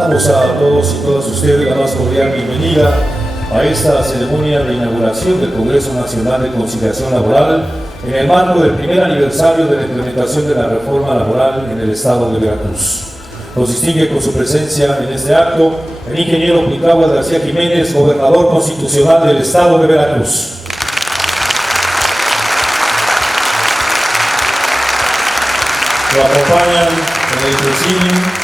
Damos a todos y todas ustedes la más cordial bienvenida a esta ceremonia de inauguración del Congreso Nacional de Conciliación Laboral en el marco del primer aniversario de la implementación de la reforma laboral en el estado de Veracruz. Nos distingue con su presencia en este acto el ingeniero Cuitláhuac García Jiménez, gobernador constitucional del estado de Veracruz. Lo acompañan en el presidium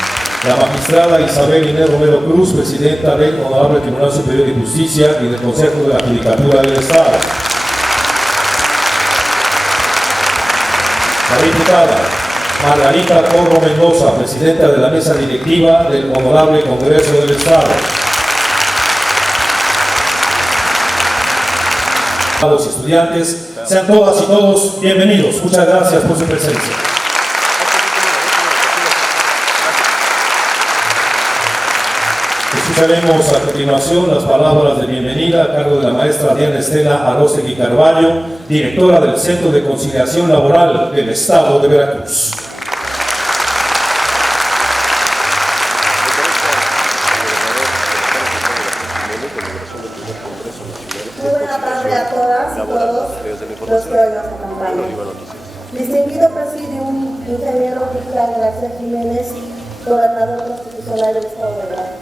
la magistrada Isabel Inés Romero Cruz, presidenta del Honorable Tribunal Superior de Justicia y del Consejo de la Judicatura del Estado. La diputada Margarita Corro Mendoza, presidenta de la mesa directiva del Honorable Congreso del Estado. A los estudiantes, sean todas y todos bienvenidos. Muchas gracias por su presencia. Escucharemos a continuación las palabras de bienvenida a cargo de la maestra Diana Estela Aróstegui Carvalho, directora del Centro de Conciliación Laboral del Estado de Veracruz. Muy buena tarde a todas y todos los que hoy nos acompañan. Distinguido presidium, ingeniero Cuitláhuac García Jiménez, gobernador constitucional del Estado de Veracruz.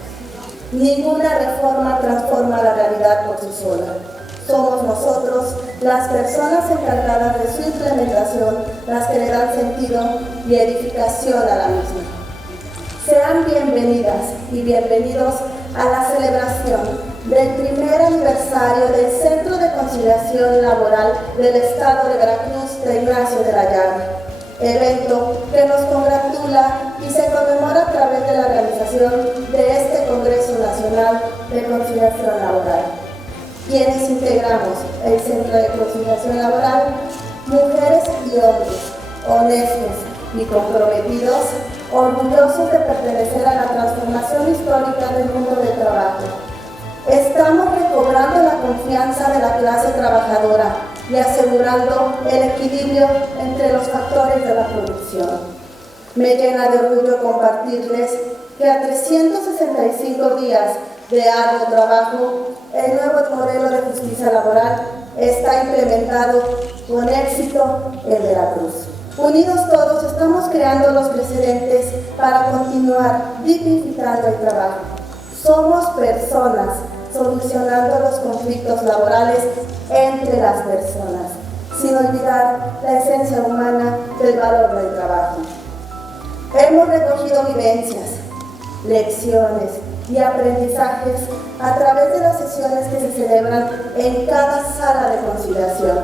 Ninguna reforma transforma la realidad por sí sola. Somos nosotros, las personas encargadas de su implementación, las que le dan sentido y edificación a la misma. Sean bienvenidas y bienvenidos a la celebración del primer aniversario del Centro de Conciliación Laboral del Estado de Veracruz de Ignacio de la Llave, evento que nos congratula y se conmemora a través de la organización de este Congreso Nacional de Conciliación Laboral. Quienes integramos el Centro de Conciliación Laboral, mujeres y hombres, honestos y comprometidos, orgullosos de pertenecer a la transformación histórica del mundo del trabajo. Estamos recobrando la confianza de la clase trabajadora y asegurando el equilibrio entre los factores de la producción. Me llena de orgullo compartirles que a 365 días de arduo trabajo, el nuevo modelo de justicia laboral está implementado con éxito en Veracruz. Unidos todos estamos creando los precedentes para continuar dignificando el trabajo. Somos personas solucionando los conflictos laborales entre las personas, sin olvidar la esencia humana del valor del trabajo. Hemos recogido vivencias, lecciones y aprendizajes a través de las sesiones que se celebran en cada sala de conciliación,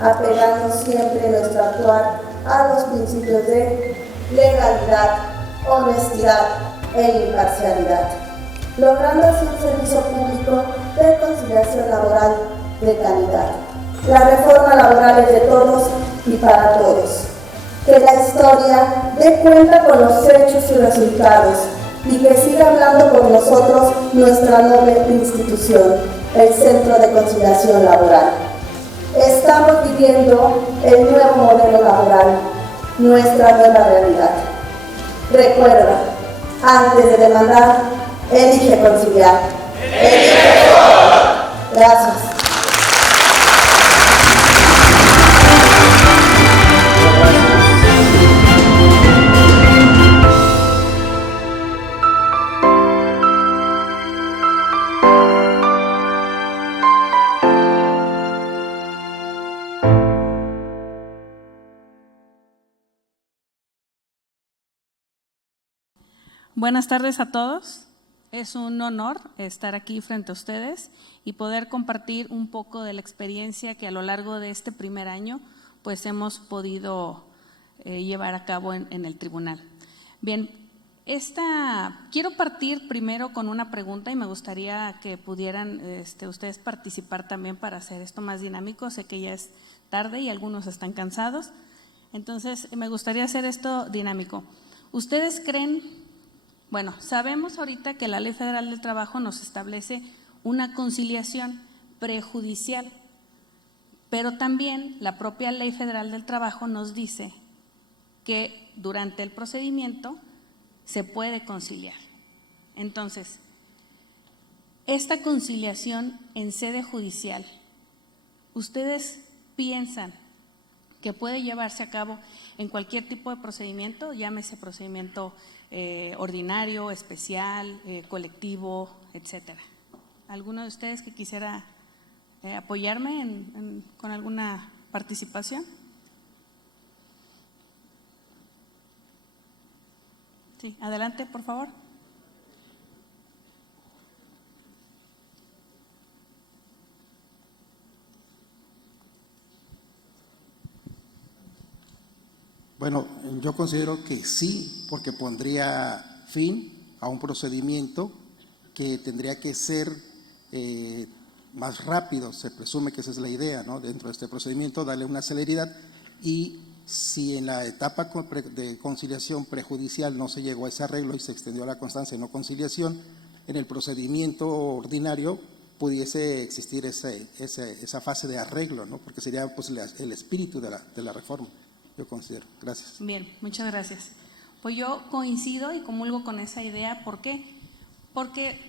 apelando siempre nuestro actuar a los principios de legalidad, honestidad e imparcialidad, logrando así un servicio público de conciliación laboral de calidad. La reforma laboral es de todos y para todos. Que la historia dé cuenta con los hechos y resultados y que siga hablando por nosotros nuestra noble institución, el Centro de Conciliación Laboral. Estamos viviendo el nuevo modelo laboral, nuestra nueva realidad. Recuerda, antes de demandar, elige conciliar. Elige todo. Gracias. Buenas tardes a todos. Es un honor estar aquí frente a ustedes y poder compartir un poco de la experiencia que a lo largo de este primer año pues hemos podido llevar a cabo en el tribunal. Bien, quiero partir primero con una pregunta y me gustaría que pudieran ustedes participar también para hacer esto más dinámico. Sé que ya es tarde y algunos están cansados, entonces me gustaría hacer esto dinámico. ¿Ustedes creen? Bueno, sabemos ahorita que la Ley Federal del Trabajo nos establece una conciliación prejudicial, pero también la propia Ley Federal del Trabajo nos dice que durante el procedimiento se puede conciliar. Entonces, esta conciliación en sede judicial, ¿ustedes piensan que puede llevarse a cabo en cualquier tipo de procedimiento, llámese procedimiento ordinario, especial, colectivo, etcétera? ¿Alguno de ustedes que quisiera apoyarme con alguna participación? Sí, adelante, por favor. Bueno, yo considero que sí, porque pondría fin a un procedimiento que tendría que ser más rápido. Se presume que esa es la idea, ¿no? Dentro de este procedimiento, darle una celeridad, y si en la etapa de conciliación prejudicial no se llegó a ese arreglo y se extendió a la constancia de no conciliación, en el procedimiento ordinario pudiese existir esa fase de arreglo, ¿no? Porque sería pues el espíritu de la reforma, yo considero. Gracias. Bien, muchas gracias. Pues yo coincido y comulgo con esa idea. ¿Por qué? Porque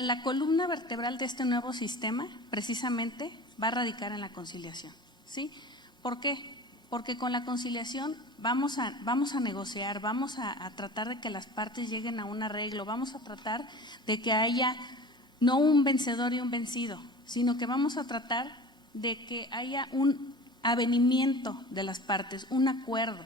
la columna vertebral de este nuevo sistema precisamente va a radicar en la conciliación, ¿sí? ¿Por qué? Porque con la conciliación vamos a negociar, vamos a tratar de que las partes lleguen a un arreglo, vamos a tratar de que haya no un vencedor y un vencido, sino que vamos a tratar de que haya un avenimiento de las partes, un acuerdo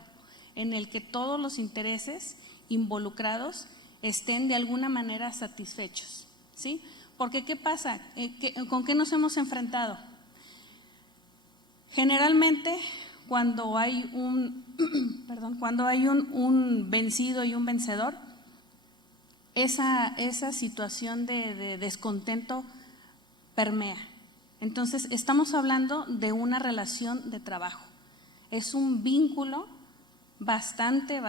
en el que todos los intereses involucrados estén de alguna manera satisfechos, ¿sí? Porque ¿qué pasa? ¿Con qué nos hemos enfrentado? Generalmente cuando hay un vencido y un vencedor, esa situación de descontento permea. Entonces, estamos hablando de una relación de trabajo. Es un vínculo bastante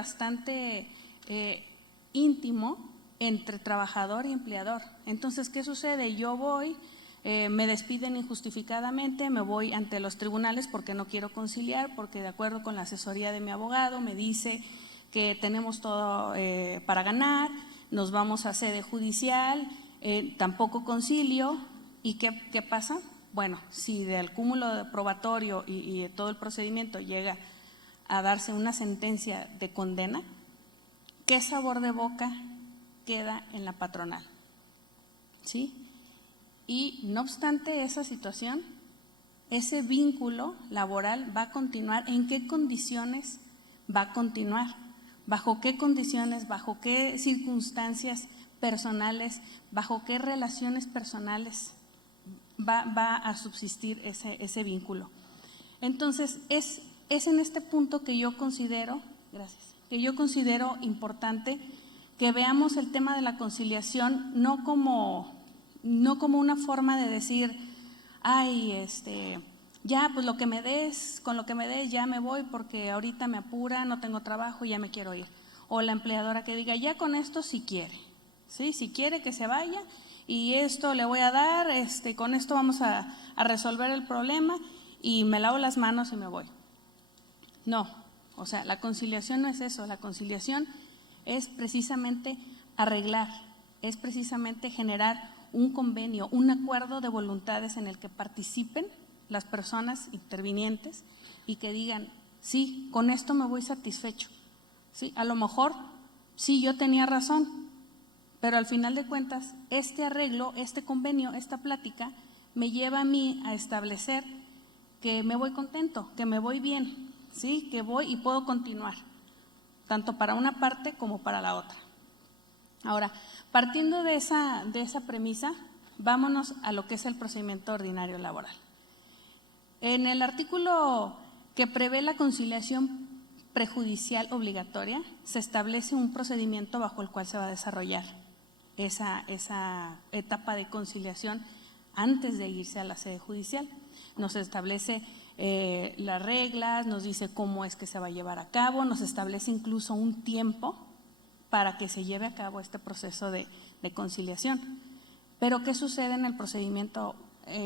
íntimo entre trabajador y empleador. Entonces, ¿qué sucede? Yo voy, me despiden injustificadamente, me voy ante los tribunales porque no quiero conciliar, porque de acuerdo con la asesoría de mi abogado me dice que tenemos todo para ganar, nos vamos a sede judicial, tampoco concilio. ¿Y qué pasa? Bueno, si del cúmulo probatorio y todo el procedimiento llega a darse una sentencia de condena, ¿qué sabor de boca queda en la patronal? ¿Sí? Y no obstante esa situación, ese vínculo laboral va a continuar. ¿En qué condiciones va a continuar? ¿Bajo qué condiciones, bajo qué circunstancias personales, bajo qué relaciones personales va a subsistir ese vínculo? Entonces, es en este punto que yo considero, importante que veamos el tema de la conciliación no como una forma de decir, ya, pues con lo que me des ya me voy porque ahorita me apura, no tengo trabajo y ya me quiero ir. O la empleadora que diga, ya con esto si quiere, ¿sí? Si quiere que se vaya y esto le voy a dar, con esto vamos a resolver el problema y me lavo las manos y me voy. No, o sea, la conciliación no es eso. La conciliación es precisamente arreglar, es precisamente generar un convenio, un acuerdo de voluntades en el que participen las personas intervinientes y que digan, sí, con esto me voy satisfecho. Sí, a lo mejor sí, yo tenía razón, pero al final de cuentas este arreglo, este convenio, esta plática me lleva a mí a establecer que me voy contento, que me voy bien, ¿sí? Que voy y puedo continuar, tanto para una parte como para la otra. Ahora, partiendo de esa premisa, vámonos a lo que es el procedimiento ordinario laboral. En el artículo que prevé la conciliación prejudicial obligatoria, se establece un procedimiento bajo el cual se va a desarrollar esa etapa de conciliación antes de irse a la sede judicial. Nos establece las reglas, nos dice cómo es que se va a llevar a cabo, nos establece incluso un tiempo para que se lleve a cabo este proceso de conciliación. Pero ¿qué sucede en el procedimiento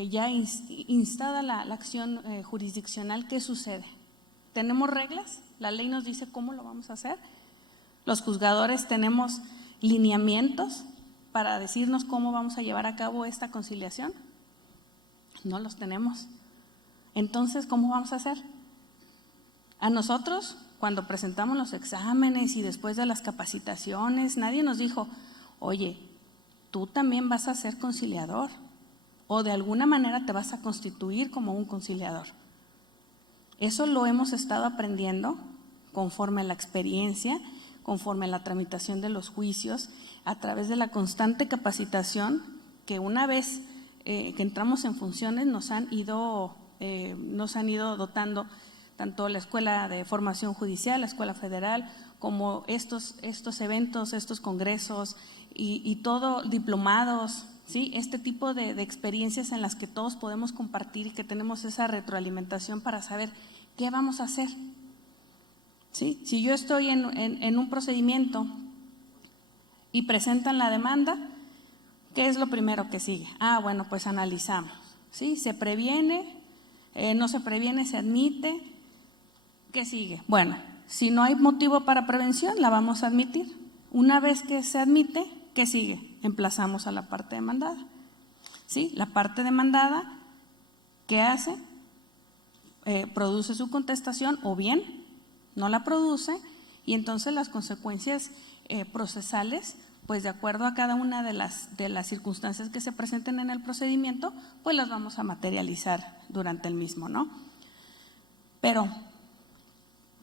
ya instada la acción jurisdiccional? ¿Qué sucede? ¿Tenemos reglas? ¿La ley nos dice cómo lo vamos a hacer? Los juzgadores tenemos lineamientos para decirnos cómo vamos a llevar a cabo esta conciliación? No los tenemos. Entonces, ¿cómo vamos a hacer? A nosotros, cuando presentamos los exámenes y después de las capacitaciones, nadie nos dijo, oye, tú también vas a ser conciliador o de alguna manera te vas a constituir como un conciliador. Eso lo hemos estado aprendiendo conforme a la experiencia, conforme a la tramitación de los juicios, a través de la constante capacitación que una vez que entramos en funciones nos han ido dotando tanto la Escuela de Formación Judicial, la Escuela Federal, como estos eventos, estos congresos y todo, diplomados, ¿sí? Este tipo de experiencias en las que todos podemos compartir y que tenemos esa retroalimentación para saber qué vamos a hacer. ¿Sí? Si yo estoy en un procedimiento y presentan la demanda, ¿qué es lo primero que sigue? Bueno, pues analizamos, ¿sí? ¿Se previene? ¿No se previene? ¿Se admite? ¿Qué sigue? Bueno, si no hay motivo para prevención, la vamos a admitir. Una vez que se admite, ¿qué sigue? Emplazamos a la parte demandada. ¿Sí? La parte demandada, ¿qué hace? Produce su contestación o bien no la produce y entonces las consecuencias procesales, pues de acuerdo a cada una de las circunstancias que se presenten en el procedimiento, pues las vamos a materializar durante el mismo, ¿no? Pero,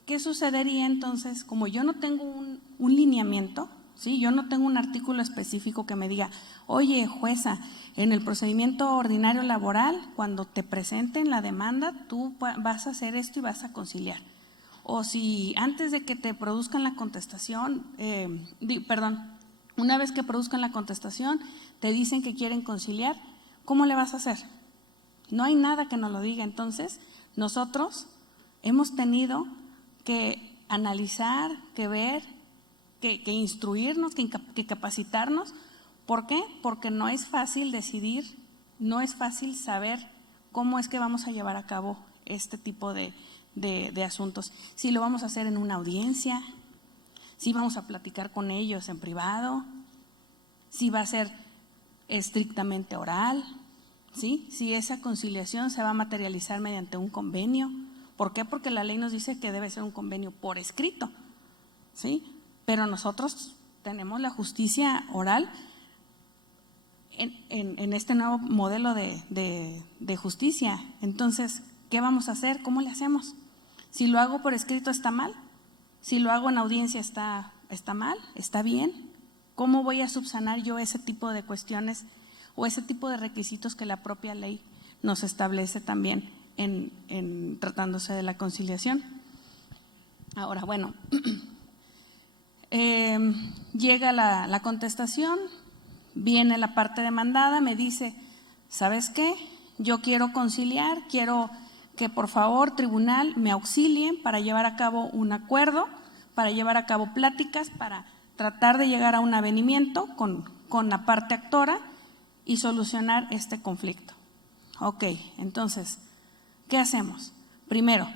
¿qué sucedería entonces? Como yo no tengo un lineamiento, ¿sí? Yo no tengo un artículo específico que me diga, oye, jueza, en el procedimiento ordinario laboral, cuando te presenten la demanda, tú vas a hacer esto y vas a conciliar. O si antes de que te produzcan la contestación, una vez que produzcan la contestación, te dicen que quieren conciliar, ¿cómo le vas a hacer? No hay nada que nos lo diga. Entonces, nosotros hemos tenido que analizar, que ver, que instruirnos, que capacitarnos. ¿Por qué? Porque no es fácil decidir, no es fácil saber cómo es que vamos a llevar a cabo este tipo de asuntos. Si lo vamos a hacer en una audiencia, si vamos a platicar con ellos en privado, si va a ser estrictamente oral, ¿sí? Si esa conciliación se va a materializar mediante un convenio. ¿Por qué? Porque la ley nos dice que debe ser un convenio por escrito, ¿sí? Pero nosotros tenemos la justicia oral en este nuevo modelo de justicia. Entonces, ¿qué vamos a hacer? ¿Cómo le hacemos? Si lo hago por escrito, ¿está mal? Si lo hago en audiencia, ¿está mal? ¿Está bien? ¿Cómo voy a subsanar yo ese tipo de cuestiones o ese tipo de requisitos que la propia ley nos establece también en tratándose de la conciliación? Ahora, bueno, llega la contestación, viene la parte demandada, me dice, ¿sabes qué? Yo quiero conciliar, quiero que por favor, tribunal, me auxilien para llevar a cabo un acuerdo, para llevar a cabo pláticas, para tratar de llegar a un avenimiento con la parte actora y solucionar este conflicto. Ok, entonces, ¿qué hacemos? Primero,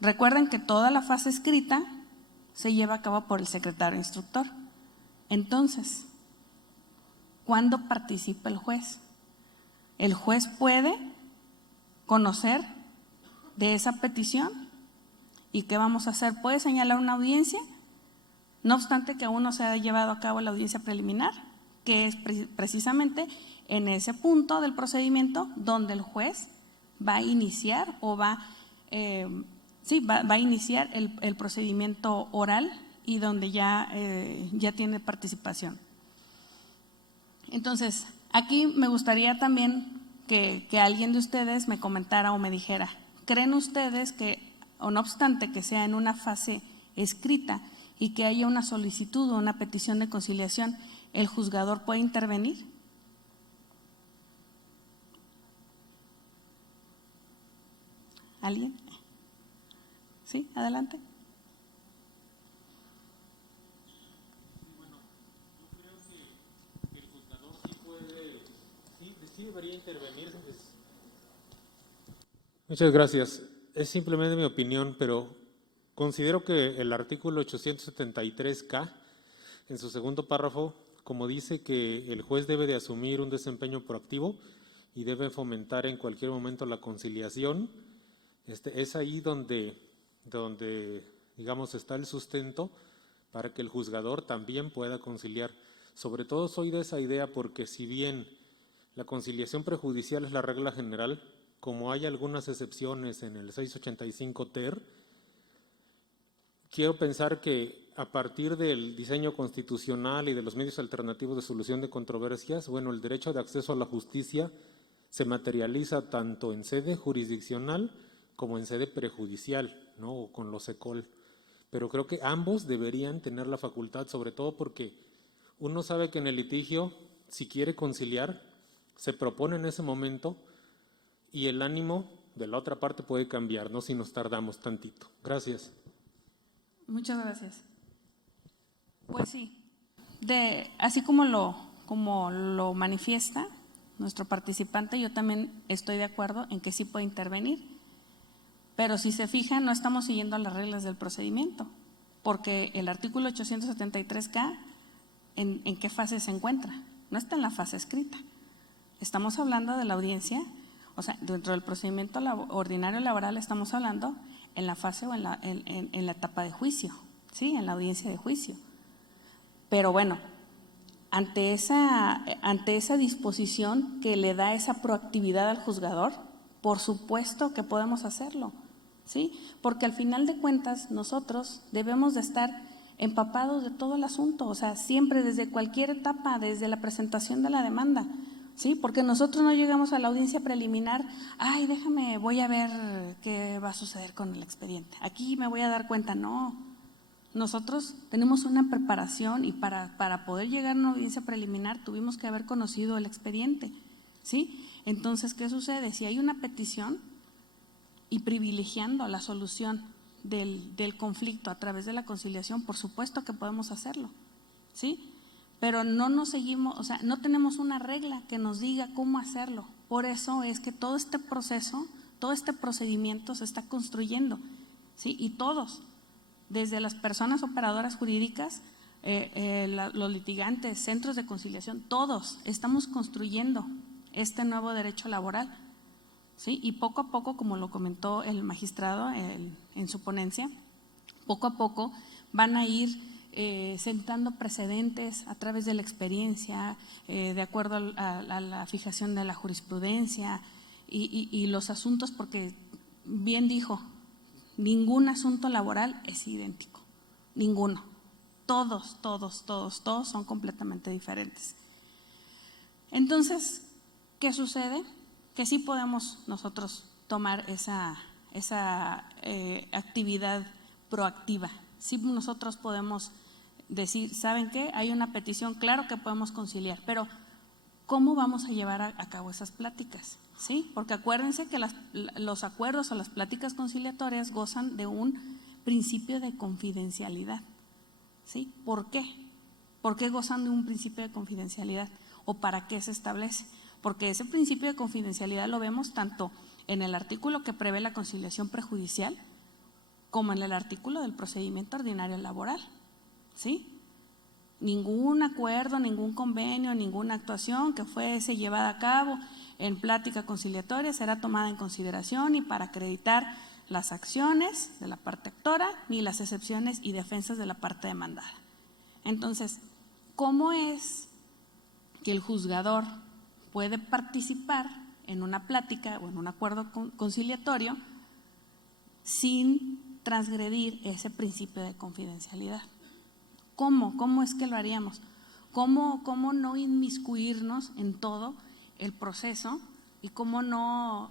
recuerden que toda la fase escrita se lleva a cabo por el secretario instructor. Entonces, ¿cuándo participa el juez? El juez puede conocer de esa petición. ¿Y qué vamos a hacer? ¿Puede señalar una audiencia? No obstante que aún no se ha llevado a cabo la audiencia preliminar, que es precisamente en ese punto del procedimiento donde el juez va a iniciar o va a iniciar el procedimiento oral y donde ya tiene participación. Entonces, aquí me gustaría también que alguien de ustedes me comentara o me dijera, ¿creen ustedes que, o no obstante que sea en una fase escrita y que haya una solicitud o una petición de conciliación, el juzgador puede intervenir? ¿Alguien? ¿Sí? Adelante. Bueno, yo creo que el juzgador sí debería intervenir. Muchas gracias. Es simplemente mi opinión, pero considero que el artículo 873K en su segundo párrafo, como dice que el juez debe de asumir un desempeño proactivo y debe fomentar en cualquier momento la conciliación, es ahí donde, digamos, está el sustento para que el juzgador también pueda conciliar. Sobre todo soy de esa idea porque si bien la conciliación prejudicial es la regla general, como hay algunas excepciones en el 685 ter, quiero pensar que a partir del diseño constitucional y de los medios alternativos de solución de controversias, bueno, el derecho de acceso a la justicia se materializa tanto en sede jurisdiccional como en sede prejudicial, ¿no? O con los ECOL. Pero creo que ambos deberían tener la facultad, sobre todo porque uno sabe que en el litigio, si quiere conciliar, se propone en ese momento y el ánimo de la otra parte puede cambiar, ¿no? Si nos tardamos tantito. Gracias. Muchas gracias. Pues sí, así como lo manifiesta nuestro participante, yo también estoy de acuerdo en que sí puede intervenir, pero si se fijan, no estamos siguiendo las reglas del procedimiento, porque el artículo 873K, ¿en qué fase se encuentra? No está en la fase escrita. Estamos hablando de la audiencia, o sea, dentro del procedimiento ordinario laboral estamos hablando en la fase o en la etapa de juicio, ¿sí? En la audiencia de juicio. Pero bueno, ante esa disposición que le da esa proactividad al juzgador, por supuesto que podemos hacerlo, ¿sí? Porque al final de cuentas nosotros debemos de estar empapados de todo el asunto, o sea, siempre desde cualquier etapa, desde la presentación de la demanda, ¿sí? Porque nosotros no llegamos a la audiencia preliminar, voy a ver qué va a suceder con el expediente, aquí me voy a dar cuenta, no. Nosotros tenemos una preparación y para poder llegar a una audiencia preliminar tuvimos que haber conocido el expediente, ¿sí? Entonces, ¿qué sucede? Si hay una petición y privilegiando la solución del conflicto a través de la conciliación, por supuesto que podemos hacerlo, ¿sí? Pero no nos seguimos, o sea, no tenemos una regla que nos diga cómo hacerlo. Por eso es que todo este proceso, todo este procedimiento se está construyendo, ¿sí? Y todos, desde las personas operadoras jurídicas, los litigantes, centros de conciliación, todos estamos construyendo este nuevo derecho laboral, ¿sí? Y poco a poco, como lo comentó el magistrado en su ponencia, poco a poco van a ir sentando precedentes a través de la experiencia, de acuerdo a la fijación de la jurisprudencia y los asuntos, porque bien dijo, ningún asunto laboral es idéntico, ninguno. Todos son completamente diferentes. Entonces, ¿qué sucede? Que sí podemos nosotros tomar esa actividad proactiva. Sí nosotros podemos decir, ¿saben qué? Hay una petición, claro que podemos conciliar, pero ¿cómo vamos a llevar a cabo esas pláticas? ¿Sí? Porque acuérdense que los acuerdos o las pláticas conciliatorias gozan de un principio de confidencialidad, ¿sí? ¿Por qué? ¿Por qué gozan de un principio de confidencialidad? ¿O para qué se establece? Porque ese principio de confidencialidad lo vemos tanto en el artículo que prevé la conciliación prejudicial como en el artículo del procedimiento ordinario laboral, ¿sí? Ningún acuerdo, ningún convenio, ninguna actuación que fuese llevada a cabo en plática conciliatoria será tomada en consideración y para acreditar las acciones de la parte actora ni las excepciones y defensas de la parte demandada. Entonces, ¿cómo es que el juzgador puede participar en una plática o en un acuerdo conciliatorio sin transgredir ese principio de confidencialidad? ¿Cómo es que lo haríamos? ¿Cómo no inmiscuirnos en todo el proceso y cómo no,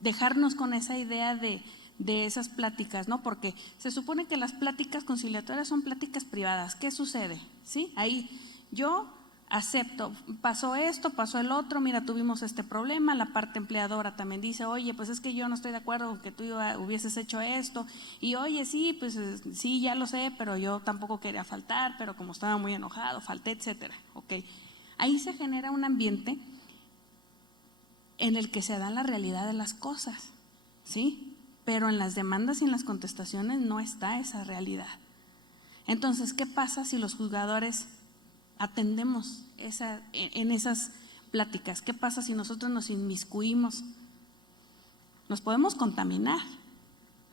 dejarnos con esa idea de esas pláticas, ¿no? Porque se supone que las pláticas conciliatorias son pláticas privadas. ¿Qué sucede? ¿Sí? Ahí yo acepto, pasó esto, pasó el otro, mira, tuvimos este problema, la parte empleadora también dice, oye, pues es que yo no estoy de acuerdo con que tú hubieses hecho esto, y oye, sí, pues sí, ya lo sé, pero yo tampoco quería faltar, pero como estaba muy enojado, falté, etcétera, ¿ok? Ahí se genera un ambiente en el que se da la realidad de las cosas, ¿sí? pero en las demandas y en las contestaciones no está esa realidad. Entonces, ¿qué pasa si los juzgadores atendemos en esas pláticas? ¿Qué pasa si nosotros nos inmiscuimos? Nos podemos contaminar,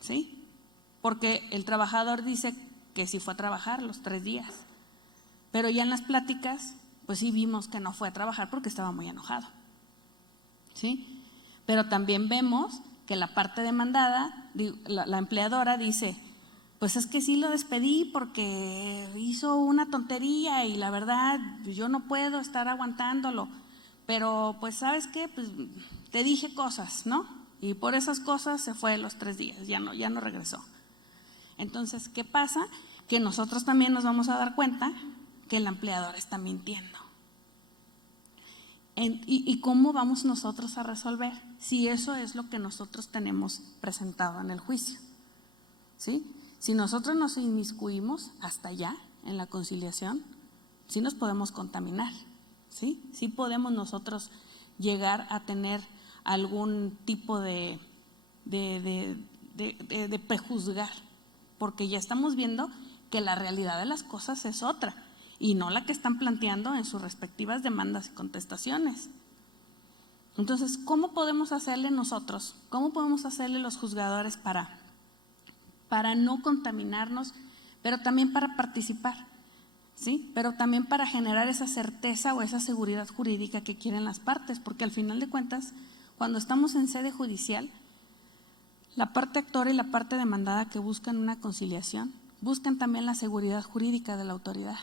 ¿sí? Porque el trabajador dice que sí fue a trabajar los 3 días, pero ya en las pláticas, pues sí vimos que no fue a trabajar porque estaba muy enojado, ¿sí? Pero también vemos que la parte demandada, la empleadora dice, pues es que sí lo despedí porque hizo una tontería y la verdad yo no puedo estar aguantándolo, pero pues ¿sabes qué? Pues te dije cosas, ¿no? Y por esas cosas se fue los 3 días, ya no regresó. Entonces, ¿qué pasa? Que nosotros también nos vamos a dar cuenta que el empleador está mintiendo. ¿Y cómo vamos nosotros a resolver? Si eso es lo que nosotros tenemos presentado en el juicio, ¿sí? Si nosotros nos inmiscuimos hasta allá en la conciliación, sí nos podemos contaminar, ¿sí? Sí podemos nosotros llegar a tener algún tipo de prejuzgar, porque ya estamos viendo que la realidad de las cosas es otra y no la que están planteando en sus respectivas demandas y contestaciones. Entonces, ¿cómo podemos hacerle nosotros? ¿Cómo podemos hacerle los juzgadores para no contaminarnos, pero también para participar, ¿sí? Pero también para generar esa certeza o esa seguridad jurídica que quieren las partes, porque al final de cuentas, cuando estamos en sede judicial, la parte actora y la parte demandada que buscan una conciliación, buscan también la seguridad jurídica de la autoridad,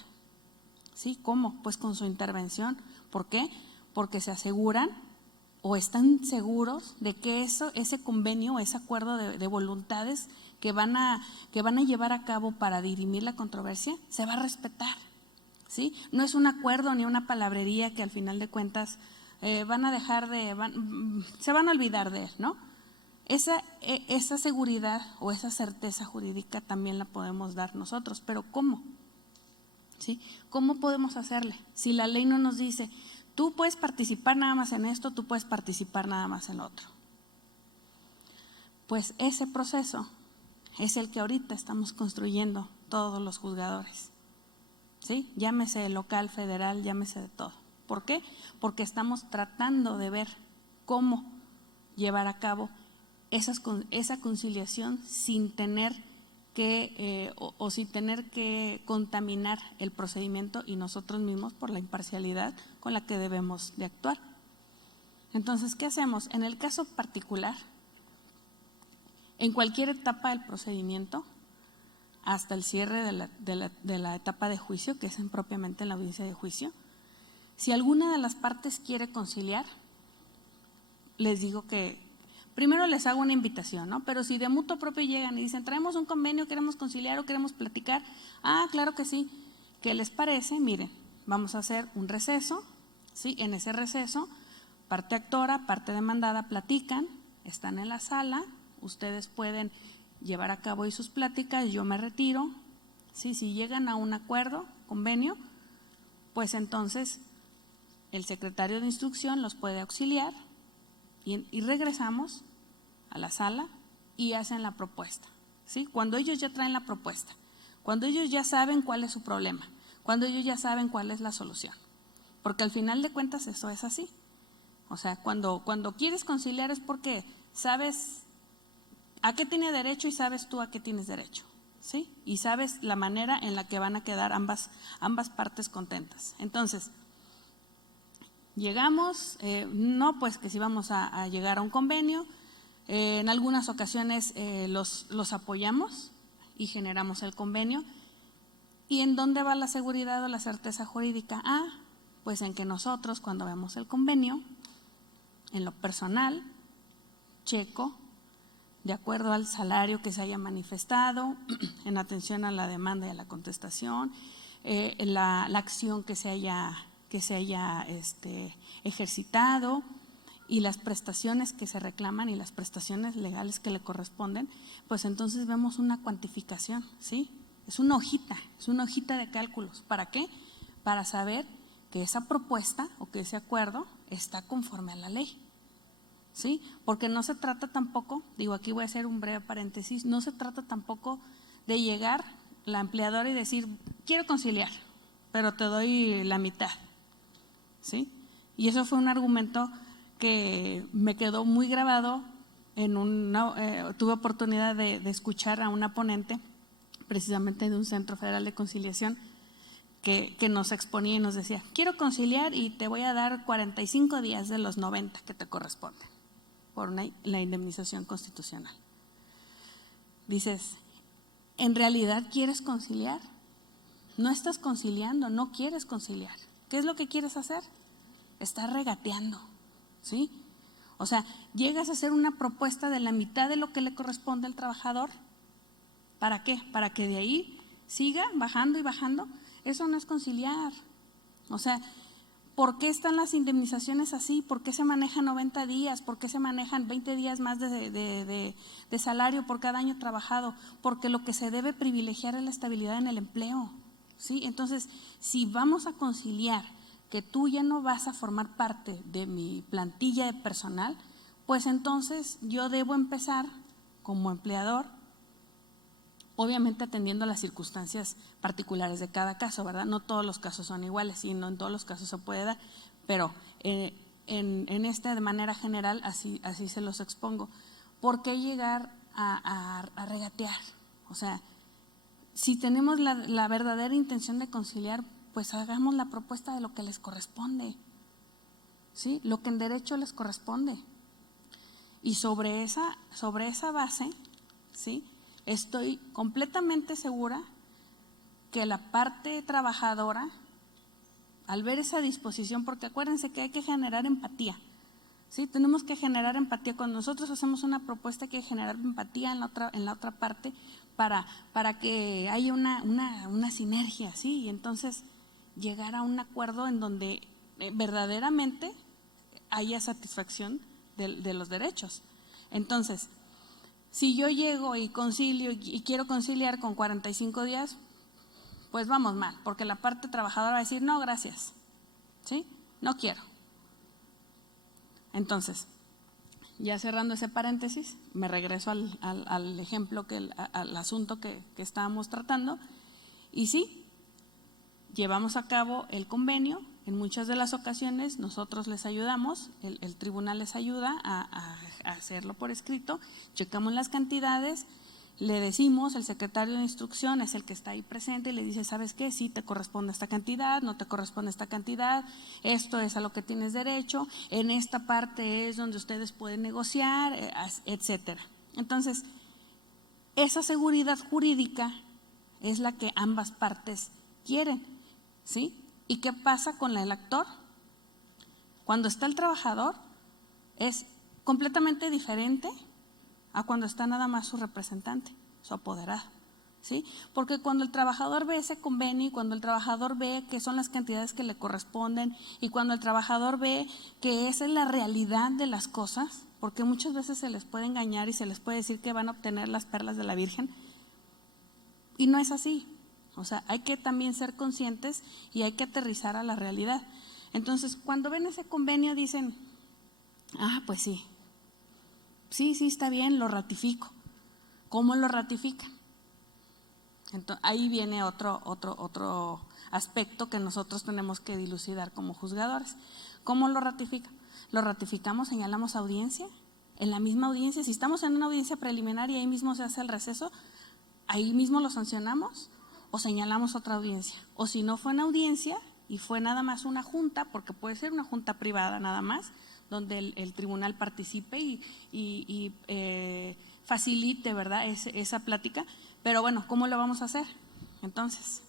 ¿sí? ¿Cómo? Pues con su intervención. ¿Por qué? Porque se aseguran o están seguros de que ese convenio, ese acuerdo de voluntades que van a llevar a cabo para dirimir la controversia, se va a respetar, ¿sí? No es un acuerdo ni una palabrería que al final de cuentas se van a olvidar de él, ¿no? Esa seguridad o esa certeza jurídica también la podemos dar nosotros, pero ¿cómo? ¿Sí? ¿Cómo podemos hacerle? Si la ley no nos dice, tú puedes participar nada más en esto, tú puedes participar nada más en lo otro. Pues ese proceso es el que ahorita estamos construyendo todos los juzgadores, ¿sí? Llámese local, federal, llámese de todo. ¿Por qué? Porque estamos tratando de ver cómo llevar a cabo esa conciliación sin tener que sin tener que contaminar el procedimiento y nosotros mismos por la imparcialidad con la que debemos de actuar. Entonces, ¿qué hacemos? En el caso particular, en cualquier etapa del procedimiento, hasta el cierre de la etapa de juicio, que es propiamente en la audiencia de juicio, si alguna de las partes quiere conciliar, les digo que primero les hago una invitación, ¿no? Pero si de mutuo propio llegan y dicen, traemos un convenio, queremos conciliar o queremos platicar, claro que sí. ¿Qué les parece? Miren, vamos a hacer un receso, ¿sí? En ese receso, parte actora, parte demandada platican, están en la sala, ustedes pueden llevar a cabo ahí sus pláticas, yo me retiro, ¿sí? Si llegan a un acuerdo, convenio, pues entonces el secretario de instrucción los puede auxiliar y regresamos a la sala y hacen la propuesta, ¿sí? Cuando ellos ya traen la propuesta, cuando ellos ya saben cuál es su problema, cuando ellos ya saben cuál es la solución, porque al final de cuentas eso es así. O sea, cuando quieres conciliar es porque sabes a qué tiene derecho y sabes tú a qué tienes derecho, ¿sí? Y sabes la manera en la que van a quedar ambas partes contentas. Entonces, llegamos, no pues que si vamos a llegar a un convenio, en algunas ocasiones los apoyamos y generamos el convenio. ¿Y en dónde va la seguridad o la certeza jurídica? Pues en que nosotros cuando vemos el convenio, en lo personal, checo, de acuerdo al salario que se haya manifestado, en atención a la demanda y a la contestación, la acción que se haya ejercitado y las prestaciones que se reclaman y las prestaciones legales que le corresponden, pues entonces vemos una cuantificación, ¿sí? Es una hojita de cálculos. ¿Para qué? Para saber que esa propuesta o que ese acuerdo está conforme a la ley, ¿sí? Porque no se trata tampoco, digo, aquí voy a hacer un breve paréntesis, no se trata tampoco de llegar la empleadora y decir, quiero conciliar, pero te doy la mitad, ¿sí? Y eso fue un argumento que me quedó muy grabado. Tuve oportunidad de escuchar a una ponente precisamente de un Centro Federal de Conciliación que nos exponía y nos decía, quiero conciliar y te voy a dar 45 días de los 90 que te corresponden por la indemnización constitucional. Dices, ¿en realidad quieres conciliar? No estás conciliando, no quieres conciliar. ¿Qué es lo que quieres hacer? Estás regateando, ¿sí? O sea, llegas a hacer una propuesta de la mitad de lo que le corresponde al trabajador. ¿Para qué? Para que de ahí siga bajando y bajando. Eso no es conciliar. O sea, ¿por qué están las indemnizaciones así? ¿Por qué se manejan 90 días? ¿Por qué se manejan 20 días más de salario por cada año trabajado? Porque lo que se debe privilegiar es la estabilidad en el empleo, ¿sí? Entonces, si vamos a conciliar que tú ya no vas a formar parte de mi plantilla de personal, pues entonces yo debo empezar como empleador, obviamente atendiendo a las circunstancias particulares de cada caso, ¿verdad? No todos los casos son iguales y no en todos los casos se puede dar, pero en de manera general así se los expongo. ¿Por qué llegar a regatear? O sea, si tenemos la verdadera intención de conciliar, pues hagamos la propuesta de lo que les corresponde, ¿sí? Lo que en derecho les corresponde. Y sobre esa base, ¿sí?, estoy completamente segura que la parte trabajadora, al ver esa disposición, porque acuérdense que hay que generar empatía, ¿sí? Tenemos que generar empatía. Cuando nosotros hacemos una propuesta hay que generar empatía en la otra parte para que haya una sinergia, ¿sí? Y entonces llegar a un acuerdo en donde verdaderamente haya satisfacción de los derechos. Entonces, si yo llego y concilio y quiero conciliar con 45 días, pues vamos mal, porque la parte trabajadora va a decir, no, gracias, ¿sí? No quiero. Entonces, ya cerrando ese paréntesis, me regreso al ejemplo, al asunto que estábamos tratando, y sí, llevamos a cabo el convenio. En muchas de las ocasiones nosotros les ayudamos, el tribunal les ayuda a hacerlo por escrito, checamos las cantidades, le decimos, el secretario de instrucción es el que está ahí presente y le dice, ¿sabes qué? Sí te corresponde esta cantidad, no te corresponde esta cantidad, esto es a lo que tienes derecho, en esta parte es donde ustedes pueden negociar, etcétera. Entonces, esa seguridad jurídica es la que ambas partes quieren, ¿sí? ¿Y qué pasa con el actor? Cuando está el trabajador es completamente diferente a cuando está nada más su representante, su apoderado, ¿sí? Porque cuando el trabajador ve ese convenio y cuando el trabajador ve que son las cantidades que le corresponden y cuando el trabajador ve que esa es la realidad de las cosas, porque muchas veces se les puede engañar y se les puede decir que van a obtener las perlas de la Virgen y no es así. O sea, hay que también ser conscientes y hay que aterrizar a la realidad. Entonces, cuando ven ese convenio dicen, pues sí, está bien, lo ratifico. ¿Cómo lo ratifican? Entonces, ahí viene otro aspecto que nosotros tenemos que dilucidar como juzgadores. ¿Cómo lo ratifican? Lo ratificamos, señalamos audiencia. En la misma audiencia, si estamos en una audiencia preliminar y ahí mismo se hace el receso, ahí mismo lo sancionamos o señalamos otra audiencia. O si no fue una audiencia y fue nada más una junta, porque puede ser una junta privada nada más, donde el tribunal participe y facilite, ¿verdad?, esa plática. Pero bueno, ¿cómo lo vamos a hacer? Entonces,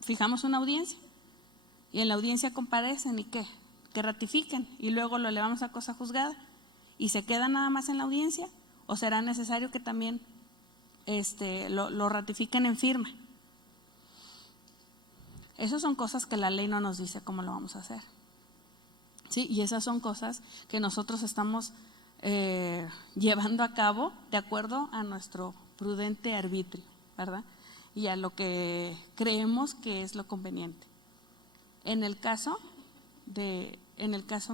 fijamos una audiencia y en la audiencia comparecen y ¿qué? Que ratifiquen y luego lo elevamos a cosa juzgada y se queda nada más en la audiencia, o será necesario que también lo ratifiquen en firma. Esas son cosas que la ley no nos dice cómo lo vamos a hacer, ¿sí? Y esas son cosas que nosotros estamos llevando a cabo de acuerdo a nuestro prudente arbitrio, ¿verdad? Y a lo que creemos que es lo conveniente. En el caso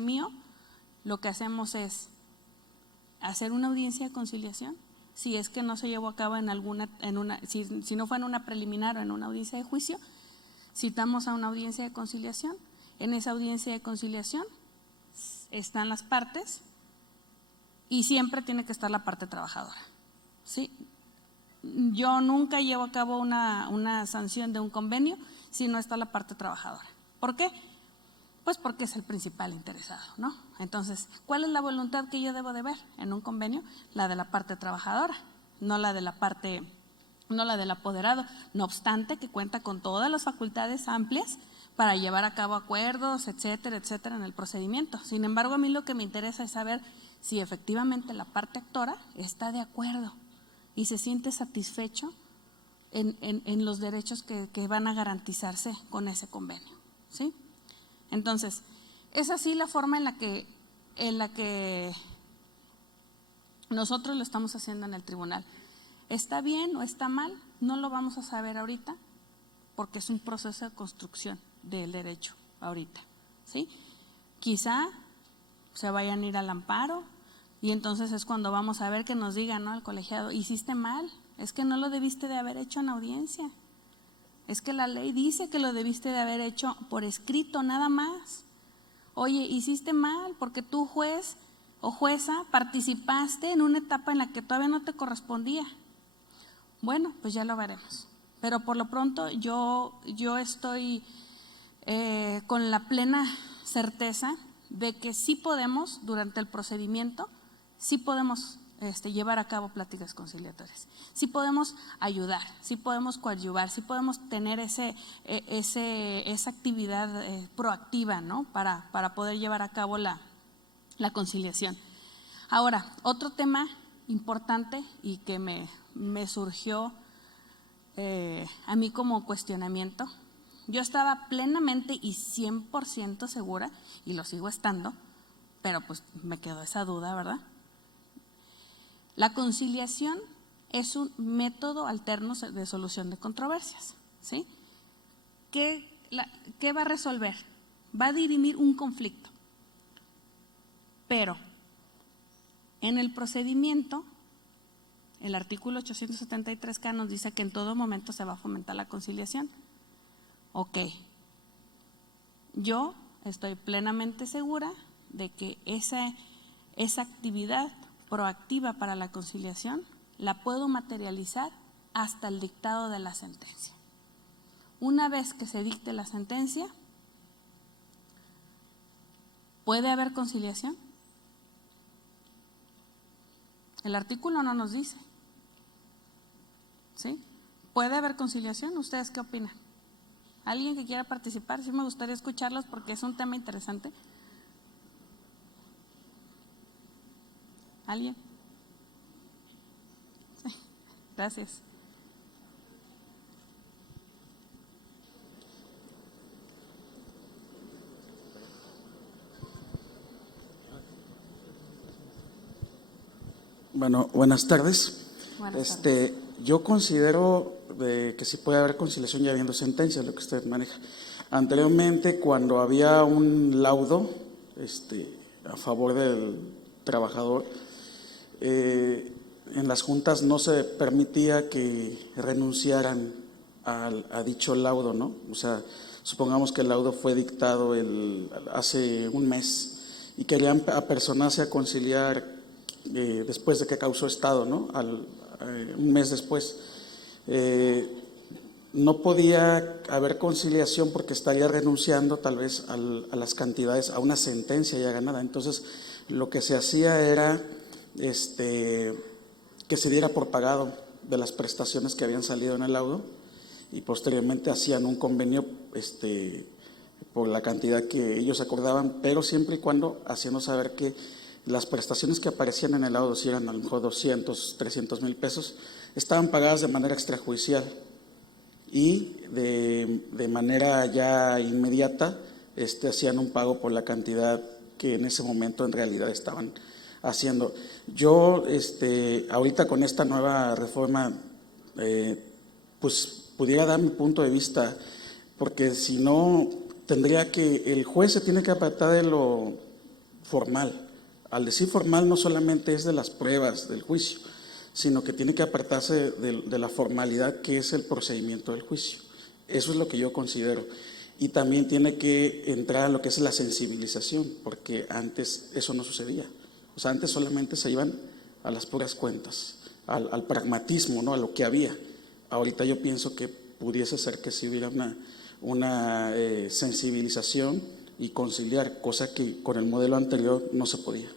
mío, lo que hacemos es hacer una audiencia de conciliación. Si es que no se llevó a cabo si no fue en una preliminar o en una audiencia de juicio, citamos a una audiencia de conciliación. En esa audiencia de conciliación están las partes y siempre tiene que estar la parte trabajadora, ¿sí? Yo nunca llevo a cabo una sanción de un convenio si no está la parte trabajadora. ¿Por qué? Pues porque es el principal interesado, ¿no? Entonces, ¿cuál es la voluntad que yo debo de ver en un convenio? La de la parte trabajadora, no la del apoderado, no obstante que cuenta con todas las facultades amplias para llevar a cabo acuerdos, etcétera, etcétera, en el procedimiento. Sin embargo, a mí lo que me interesa es saber si efectivamente la parte actora está de acuerdo y se siente satisfecho en los derechos que van a garantizarse con ese convenio, ¿sí? Entonces, es así la forma en la que nosotros lo estamos haciendo en el tribunal. ¿Está bien o está mal? No lo vamos a saber ahorita, porque es un proceso de construcción del derecho ahorita, ¿sí? Quizá se vayan a ir al amparo y entonces es cuando vamos a ver que nos digan, ¿no?, al colegiado, hiciste mal, es que no lo debiste de haber hecho en audiencia. Es que la ley dice que lo debiste de haber hecho por escrito nada más. Oye, hiciste mal porque tú, juez o jueza, participaste en una etapa en la que todavía no te correspondía. Bueno, pues ya lo veremos. Pero por lo pronto yo estoy con la plena certeza de que sí podemos, durante el procedimiento, sí podemos llevar a cabo pláticas conciliatorias, sí podemos ayudar, sí podemos coadyuvar, sí podemos tener esa actividad proactiva, ¿no?, para poder llevar a cabo la conciliación. Ahora, otro tema importante y que me surgió a mí como cuestionamiento, yo estaba plenamente y 100% segura, y lo sigo estando, pero pues me quedó esa duda, ¿verdad? La conciliación es un método alterno de solución de controversias, ¿sí? ¿Qué va a resolver? Va a dirimir un conflicto, pero en el procedimiento, el artículo 873K nos dice que en todo momento se va a fomentar la conciliación. Ok, yo estoy plenamente segura de que esa actividad proactiva para la conciliación la puedo materializar hasta el dictado de la sentencia. Una vez que se dicte la sentencia, ¿puede haber conciliación? El artículo no nos dice, ¿sí? ¿Puede haber conciliación? ¿Ustedes qué opinan? ¿Alguien que quiera participar? Sí, me gustaría escucharlos porque es un tema interesante. ¿Alguien? Sí, gracias. Bueno, buenas tardes. Buenas tardes. Yo considero que sí puede haber conciliación ya habiendo sentencia, lo que usted maneja. Anteriormente, cuando había un laudo a favor del trabajador, en las juntas no se permitía que renunciaran a dicho laudo, ¿no? O sea, supongamos que el laudo fue dictado hace un mes y querían apersonarse a conciliar después de que causó estado, ¿no? Un mes después. No podía haber conciliación porque estaría renunciando tal vez a las cantidades, a una sentencia ya ganada. Entonces, lo que se hacía era que se diera por pagado de las prestaciones que habían salido en el laudo y posteriormente hacían un convenio por la cantidad que ellos acordaban, pero siempre y cuando haciendo saber que las prestaciones que aparecían en el laudo, si eran a lo mejor 200, 300 mil pesos, estaban pagadas de manera extrajudicial y de manera ya inmediata hacían un pago por la cantidad que en ese momento en realidad estaban haciendo. Yo ahorita con esta nueva reforma pues pudiera dar mi punto de vista, porque si no tendría que, el juez se tiene que apartar de lo formal. al decir formal no solamente es de las pruebas del juicio, sino que tiene que apartarse de la formalidad que es el procedimiento del juicio. Eso es lo que yo considero. Y también tiene que entrar a lo que es la sensibilización, porque antes eso no sucedía. O sea, antes solamente se iban a las puras cuentas, al pragmatismo, ¿no? A lo que había. Ahorita yo pienso que pudiese ser que si hubiera una sensibilización y conciliar, cosa que con el modelo anterior no se podía.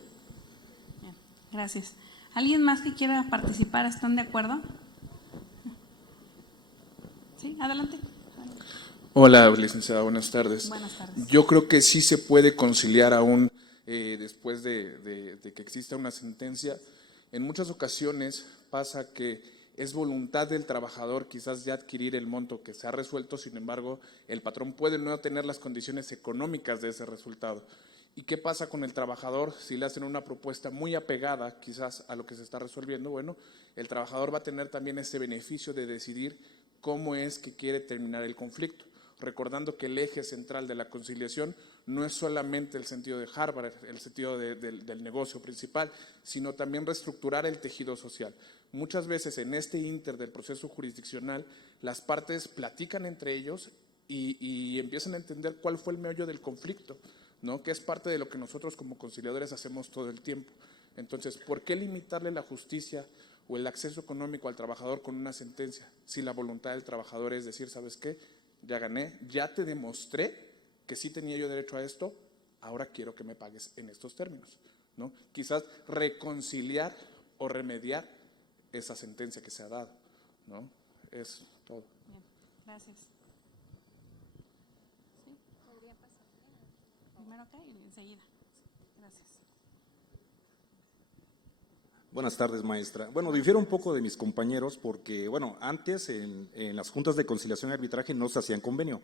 Bien, gracias. ¿Alguien más que quiera participar? ¿Están de acuerdo? Sí, adelante. Hola, licenciada, buenas tardes. Buenas tardes. Yo creo que sí se puede conciliar aún después de que exista una sentencia. En muchas ocasiones pasa que es voluntad del trabajador quizás ya adquirir el monto que se ha resuelto, sin embargo, el patrón puede no tener las condiciones económicas de ese resultado. ¿Y qué pasa con el trabajador si le hacen una propuesta muy apegada quizás a lo que se está resolviendo? Bueno, el trabajador va a tener también ese beneficio de decidir cómo es que quiere terminar el conflicto, recordando que el eje central de la conciliación no es solamente el sentido de Harvard, el sentido del negocio principal, sino también reestructurar el tejido social. Muchas veces en este ínter del proceso jurisdiccional, las partes platican entre ellos y empiezan a entender cuál fue el meollo del conflicto, ¿no? Que es parte de lo que nosotros como conciliadores hacemos todo el tiempo. Entonces, ¿por qué limitarle la justicia o el acceso económico al trabajador con una sentencia si la voluntad del trabajador es decir, ¿sabes qué? Ya gané, ya te demostré que sí tenía yo derecho a esto, ahora quiero que me pagues en estos términos, ¿no? Quizás reconciliar o remediar esa sentencia que se ha dado, ¿no? Es todo. Bien, gracias. ¿Sí? ¿Podría pasar? Primero acá y enseguida. Gracias. Buenas tardes, maestra. Bueno, difiero un poco de mis compañeros porque, bueno, antes en las juntas de conciliación y arbitraje no se hacían convenio.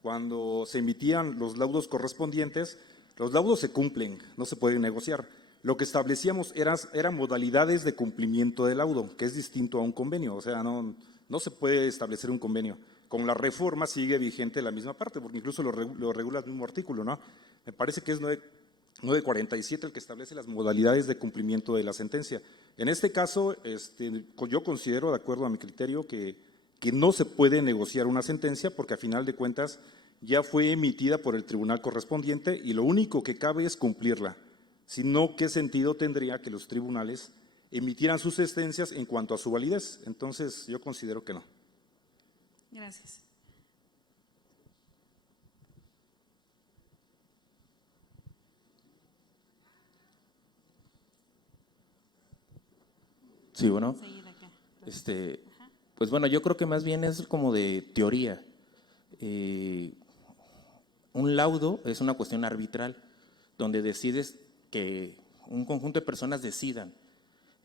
Cuando se emitían los laudos correspondientes, los laudos se cumplen, no se pueden negociar. Lo que establecíamos eran modalidades de cumplimiento del laudo, que es distinto a un convenio, o sea, no se puede establecer un convenio. Con la reforma sigue vigente la misma parte, porque incluso lo regula el mismo artículo, ¿no? Me parece que es 947 el que establece las modalidades de cumplimiento de la sentencia. En este caso, yo considero, de acuerdo a mi criterio, que no se puede negociar una sentencia porque a final de cuentas ya fue emitida por el tribunal correspondiente y lo único que cabe es cumplirla. Si no, ¿qué sentido tendría que los tribunales emitieran sus sentencias en cuanto a su validez? Entonces, yo considero que no. Gracias. Sí, bueno, Enseguida acá. pues bueno, yo creo que más bien es como de teoría. Un laudo es una cuestión arbitral, donde decides que un conjunto de personas decidan.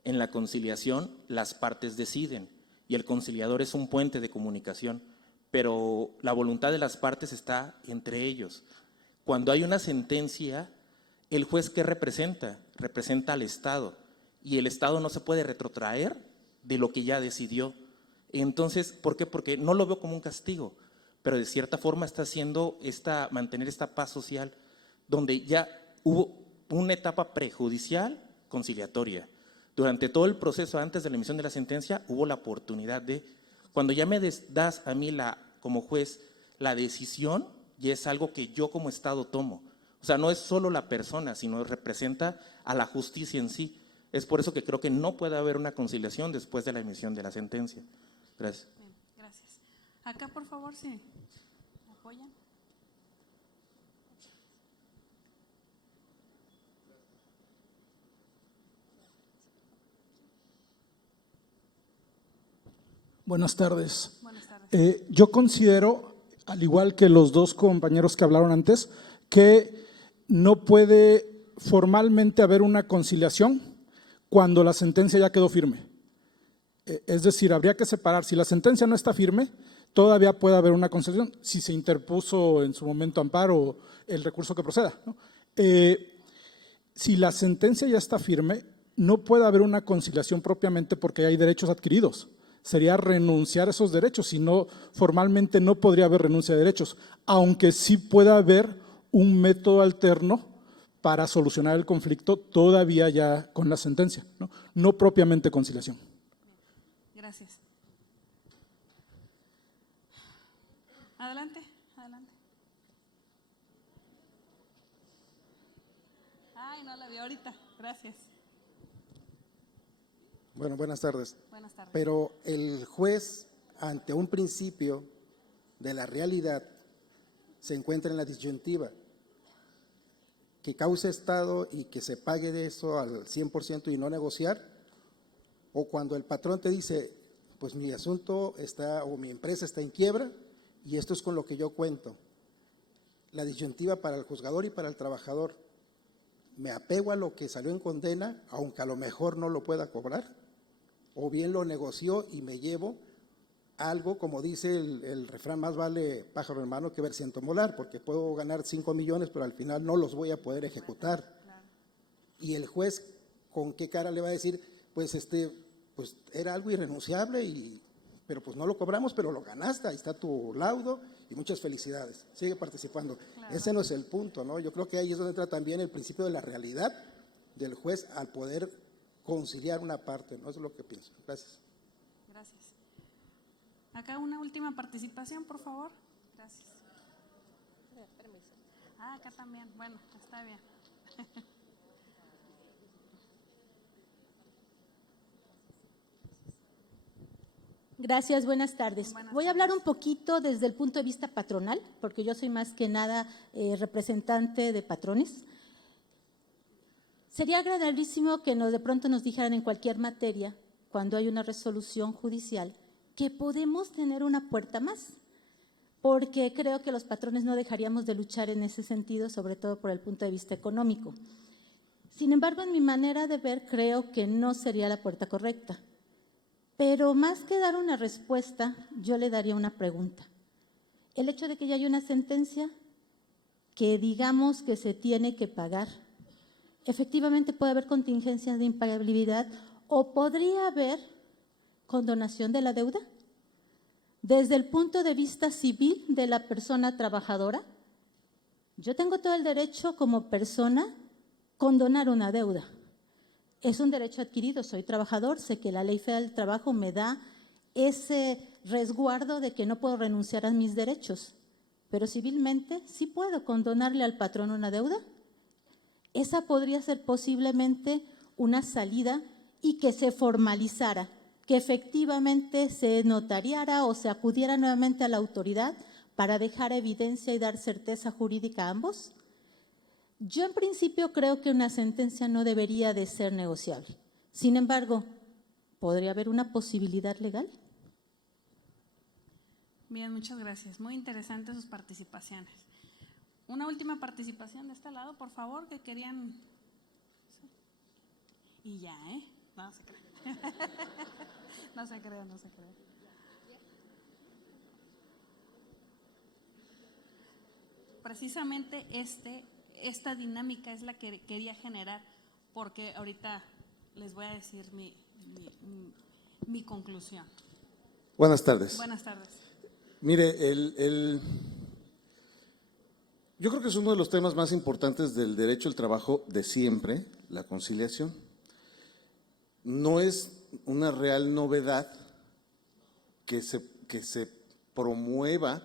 En la conciliación, las partes deciden, y el conciliador es un puente de comunicación, pero la voluntad de las partes está entre ellos. Cuando hay una sentencia, el juez, ¿qué representa? Representa al Estado, y el Estado no se puede retrotraer de lo que ya decidió. Entonces, ¿por qué? Porque no lo veo como un castigo, pero de cierta forma está haciendo mantener esta paz social, donde ya hubo una etapa prejudicial conciliatoria. Durante todo el proceso, antes de la emisión de la sentencia, hubo la oportunidad de, cuando ya me das a mí como juez la decisión, ya es algo que yo como Estado tomo. O sea, no es solo la persona, sino representa a la justicia en sí. Es por eso que creo que no puede haber una conciliación después de la emisión de la sentencia. Gracias. Bien, gracias. Acá, por favor, si me apoyan. Buenas tardes. Buenas tardes. Yo considero, al igual que los dos compañeros que hablaron antes, que no puede formalmente haber una conciliación cuando la sentencia ya quedó firme. Es decir, habría que separar. Si la sentencia no está firme, todavía puede haber una conciliación si se interpuso en su momento amparo o el recurso que proceda, ¿no? Si la sentencia ya está firme, no puede haber una conciliación propiamente porque hay derechos adquiridos. Sería renunciar a esos derechos, si no, formalmente no podría haber renuncia de derechos, aunque sí pueda haber un método alterno para solucionar el conflicto todavía ya con la sentencia, ¿no? No propiamente conciliación. Gracias. Adelante, adelante. Ay, no la vi ahorita. Gracias. Bueno, buenas tardes. Buenas tardes. Pero el juez, ante un principio de la realidad, se encuentra en la disyuntiva. Que cause estado y que se pague de eso al 100% y no negociar, o cuando el patrón te dice, pues mi asunto está, o mi empresa está en quiebra, y esto es con lo que yo cuento. La disyuntiva para el juzgador y para el trabajador, ¿me apego a lo que salió en condena, aunque a lo mejor no lo pueda cobrar? ¿O bien lo negoció y me llevo algo, como dice el refrán, más vale pájaro en mano que versiento molar, porque puedo ganar 5 millones, pero al final no los voy a poder ejecutar? Claro. Y el juez, ¿con qué cara le va a decir? Pues era algo irrenunciable, pero pues no lo cobramos, pero lo ganaste, ahí está tu laudo y muchas felicidades, sigue participando. Claro. Ese no es el punto, ¿no? Yo creo que ahí es donde entra también el principio de la realidad del juez al poder conciliar una parte, ¿no? Eso es lo que pienso. Gracias. Gracias. Acá una última participación, por favor. Gracias. Ah, acá también. Bueno, está bien. Gracias, buenas tardes. Buenas Voy a hablar un poquito desde el punto de vista patronal, porque yo soy más que nada representante de patrones. Sería agradabilísimo que de pronto nos dijeran en cualquier materia, cuando hay una resolución judicial, que podemos tener una puerta más, porque creo que los patrones no dejaríamos de luchar en ese sentido, sobre todo por el punto de vista económico. Sin embargo, en mi manera de ver, creo que no sería la puerta correcta. Pero más que dar una respuesta, yo le daría una pregunta. El hecho de que ya haya una sentencia que digamos que se tiene que pagar, efectivamente puede haber contingencias de impagabilidad o podría haber condonación de la deuda. Desde el punto de vista civil de la persona trabajadora, yo tengo todo el derecho como persona condonar una deuda. Es un derecho adquirido, soy trabajador, sé que la Ley Federal del Trabajo me da ese resguardo de que no puedo renunciar a mis derechos, pero civilmente sí puedo condonarle al patrón una deuda. Esa podría ser posiblemente una salida y que se formalizara, que efectivamente se notariara o se acudiera nuevamente a la autoridad para dejar evidencia y dar certeza jurídica a ambos. Yo en principio creo que una sentencia no debería de ser negociable. Sin embargo, ¿podría haber una posibilidad legal? Bien, muchas gracias. Muy interesantes sus participaciones. Una última participación de este lado, por favor, que querían… Y ya, ¿eh? No se crean. No se crean, no se crean. Precisamente esta dinámica es la que quería generar, porque ahorita les voy a decir mi conclusión. Buenas tardes. Buenas tardes. Mire, yo creo que es uno de los temas más importantes del derecho al trabajo de siempre, la conciliación. No es una real novedad que se promueva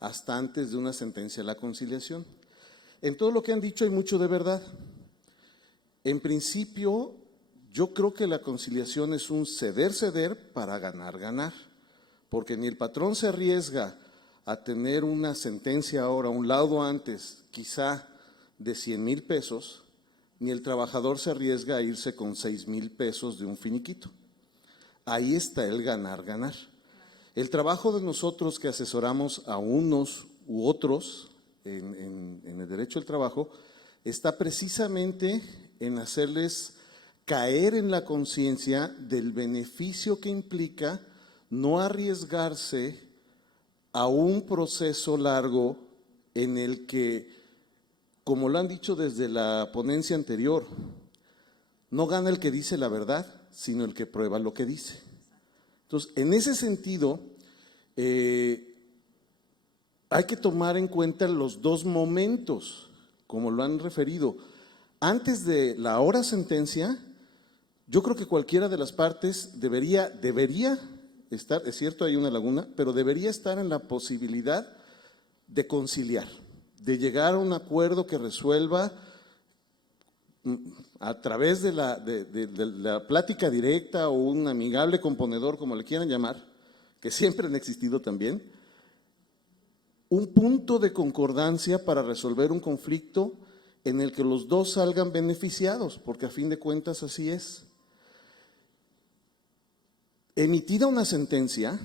hasta antes de una sentencia la conciliación. En todo lo que han dicho hay mucho de verdad. En principio, yo creo que la conciliación es un ceder para ganar, porque ni el patrón se arriesga a tener una sentencia ahora, un laudo antes, quizá de 100,000 pesos, ni el trabajador se arriesga a irse con 6,000 pesos de un finiquito. Ahí está el ganar. El trabajo de nosotros que asesoramos a unos u otros en el derecho al trabajo está precisamente en hacerles caer en la conciencia del beneficio que implica no arriesgarse a un proceso largo en el que, como lo han dicho desde la ponencia anterior, no gana el que dice la verdad, sino el que prueba lo que dice. Entonces, en ese sentido, hay que tomar en cuenta los dos momentos, como lo han referido. antes de la hora sentencia, yo creo que cualquiera de las partes debería estar, es cierto, hay una laguna, pero debería estar en la posibilidad de conciliar, de llegar a un acuerdo que resuelva a través de la plática directa o un amigable componedor, como le quieran llamar, que siempre han existido también, un punto de concordancia para resolver un conflicto en el que los dos salgan beneficiados, porque a fin de cuentas así es. Emitida una sentencia,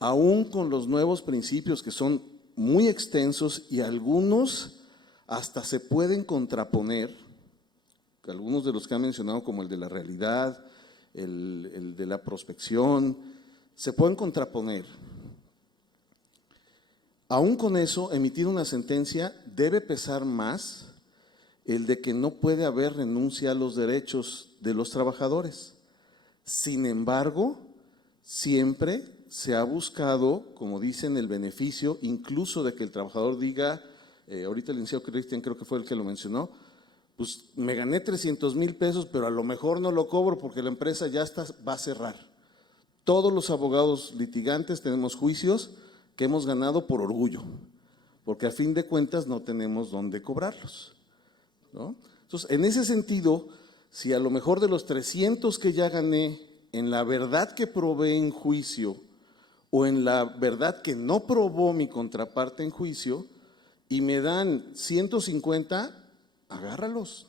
aún con los nuevos principios que son muy extensos y algunos hasta se pueden contraponer, algunos de los que han mencionado como el de la realidad, el de la prospección, se pueden contraponer. Aún con eso, emitida una sentencia, debe pesar más el de que no puede haber renuncia a los derechos de los trabajadores. Sin embargo, siempre se ha buscado, como dicen, el beneficio, incluso de que el trabajador diga, ahorita el licenciado Cristian creo que fue el que lo mencionó, pues me gané 300,000 pesos, pero a lo mejor no lo cobro porque la empresa ya va a cerrar. Todos los abogados litigantes tenemos juicios que hemos ganado por orgullo, porque a fin de cuentas no tenemos dónde cobrarlos, ¿no? Entonces, en ese sentido, si a lo mejor de los 300 que ya gané, en la verdad que probé en juicio o en la verdad que no probó mi contraparte en juicio y me dan 150, agárralos.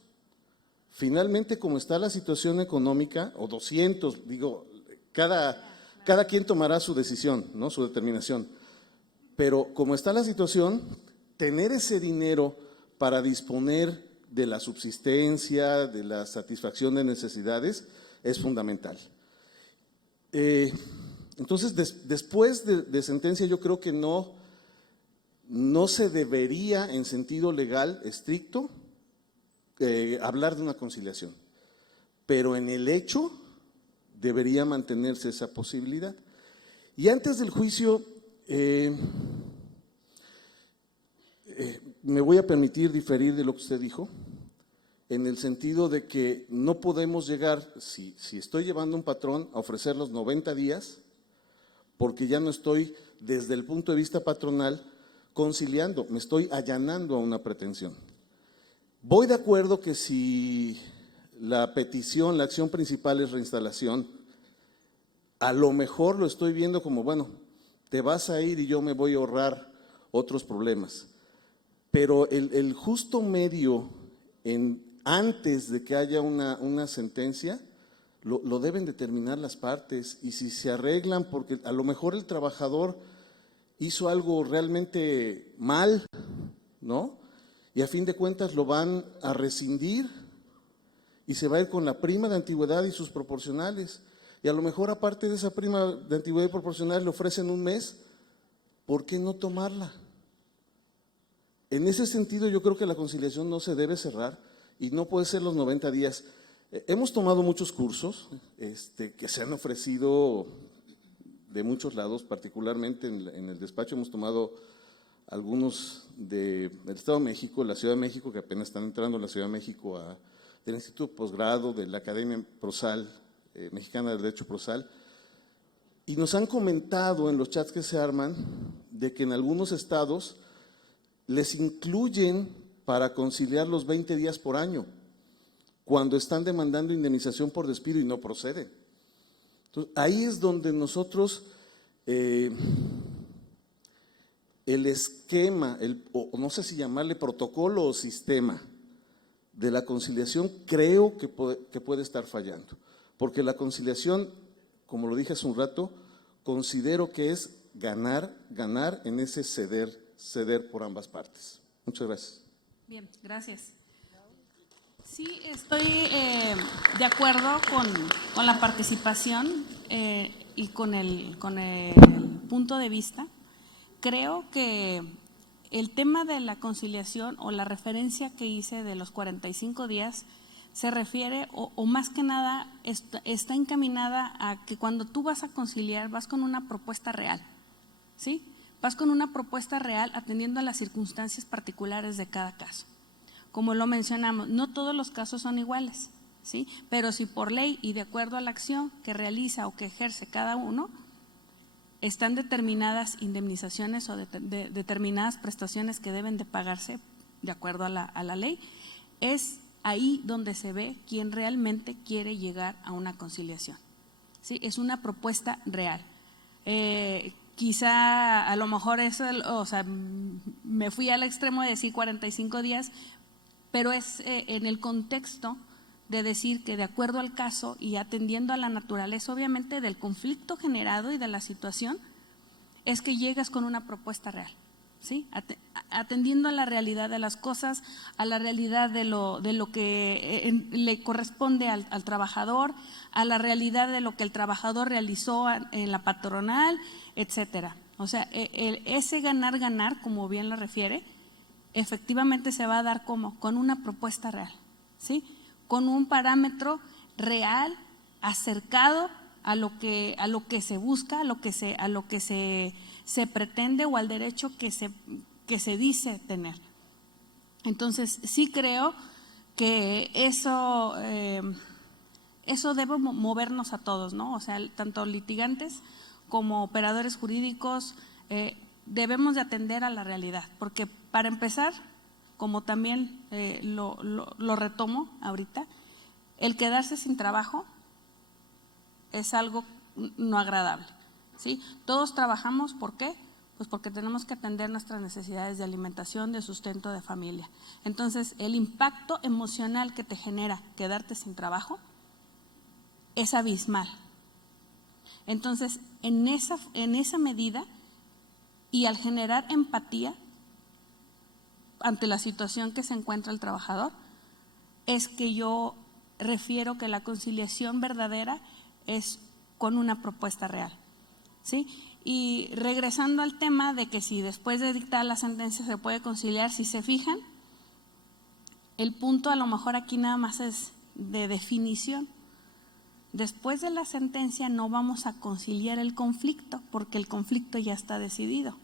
Finalmente, como está la situación económica, o 200, digo, cada quien tomará su decisión, ¿no? Su determinación. Pero como está la situación, tener ese dinero para disponer de la subsistencia, de la satisfacción de necesidades, es fundamental. Entonces, después de sentencia, yo creo que no se debería, en sentido legal estricto, hablar de una conciliación. Pero en el hecho, debería mantenerse esa posibilidad. Y antes del juicio, me voy a permitir diferir de lo que usted dijo, en el sentido de que no podemos llegar, si estoy llevando un patrón, a ofrecer los 90 días, porque ya no estoy, desde el punto de vista patronal, conciliando, me estoy allanando a una pretensión. Voy de acuerdo que si la petición, la acción principal es reinstalación, a lo mejor lo estoy viendo como, bueno, te vas a ir y yo me voy a ahorrar otros problemas. Pero el justo medio antes de que haya una sentencia, lo deben determinar las partes, y si se arreglan, porque a lo mejor el trabajador hizo algo realmente mal, ¿no? Y a fin de cuentas lo van a rescindir y se va a ir con la prima de antigüedad y sus proporcionales. Y a lo mejor aparte de esa prima de antigüedad y proporcional le ofrecen un mes, ¿por qué no tomarla? En ese sentido, yo creo que la conciliación no se debe cerrar y no puede ser los 90 días. Hemos tomado muchos cursos que se han ofrecido de muchos lados, particularmente en el despacho hemos tomado algunos del Estado de México, la Ciudad de México, que apenas están entrando a la Ciudad de México, del Instituto de Posgrado, de la Academia Prosal, Mexicana de Derecho Prosal, y nos han comentado en los chats que se arman de que en algunos estados les incluyen para conciliar los 20 días por año, cuando están demandando indemnización por despido y no procede. Entonces, ahí es donde nosotros, el esquema, o no sé si llamarle protocolo o sistema de la conciliación, creo que puede estar fallando. Porque la conciliación, como lo dije hace un rato, considero que es ganar en ese ceder por ambas partes. Muchas gracias. Bien, gracias. Sí, estoy de acuerdo con la participación y con el punto de vista. Creo que el tema de la conciliación o la referencia que hice de los 45 días se refiere, o más que nada, está encaminada a que cuando tú vas a conciliar, vas con una propuesta real, ¿sí? Vas con una propuesta real atendiendo a las circunstancias particulares de cada caso. como lo mencionamos, no todos los casos son iguales, ¿sí? Pero si por ley y de acuerdo a la acción que realiza o que ejerce cada uno, están determinadas indemnizaciones o determinadas prestaciones que deben de pagarse de acuerdo a la ley, es ahí donde se ve quién realmente quiere llegar a una conciliación, ¿sí? Es una propuesta real. Quizá a lo mejor eso, o sea, me fui al extremo de decir 45 días, pero es en el contexto de decir que de acuerdo al caso y atendiendo a la naturaleza, obviamente, del conflicto generado y de la situación, es que llegas con una propuesta real, ¿sí? Atendiendo a la realidad de las cosas, a la realidad de lo que le corresponde al trabajador, a la realidad de lo que el trabajador realizó en la patronal, etcétera. O sea, ese ganar, como bien lo refiere, efectivamente se va a dar como con una propuesta real, ¿sí? Con un parámetro real, acercado a lo que se busca, a lo que se pretende o al derecho que se dice tener. Entonces, sí creo que eso debe movernos a todos, ¿no? O sea, tanto litigantes como operadores jurídicos, debemos de atender a la realidad, porque para empezar, como también lo retomo ahorita, el quedarse sin trabajo es algo no agradable, ¿sí? Todos trabajamos, ¿por qué? Pues porque tenemos que atender nuestras necesidades de alimentación, de sustento, de familia. Entonces, el impacto emocional que te genera quedarte sin trabajo es abismal. Entonces, en esa medida y al generar empatía ante la situación que se encuentra el trabajador, es que yo refiero que la conciliación verdadera es con una propuesta real, ¿sí? Y regresando al tema de que si después de dictar la sentencia se puede conciliar, si se fijan, el punto a lo mejor aquí nada más es de definición. Después de la sentencia no vamos a conciliar el conflicto, porque el conflicto ya está decidido,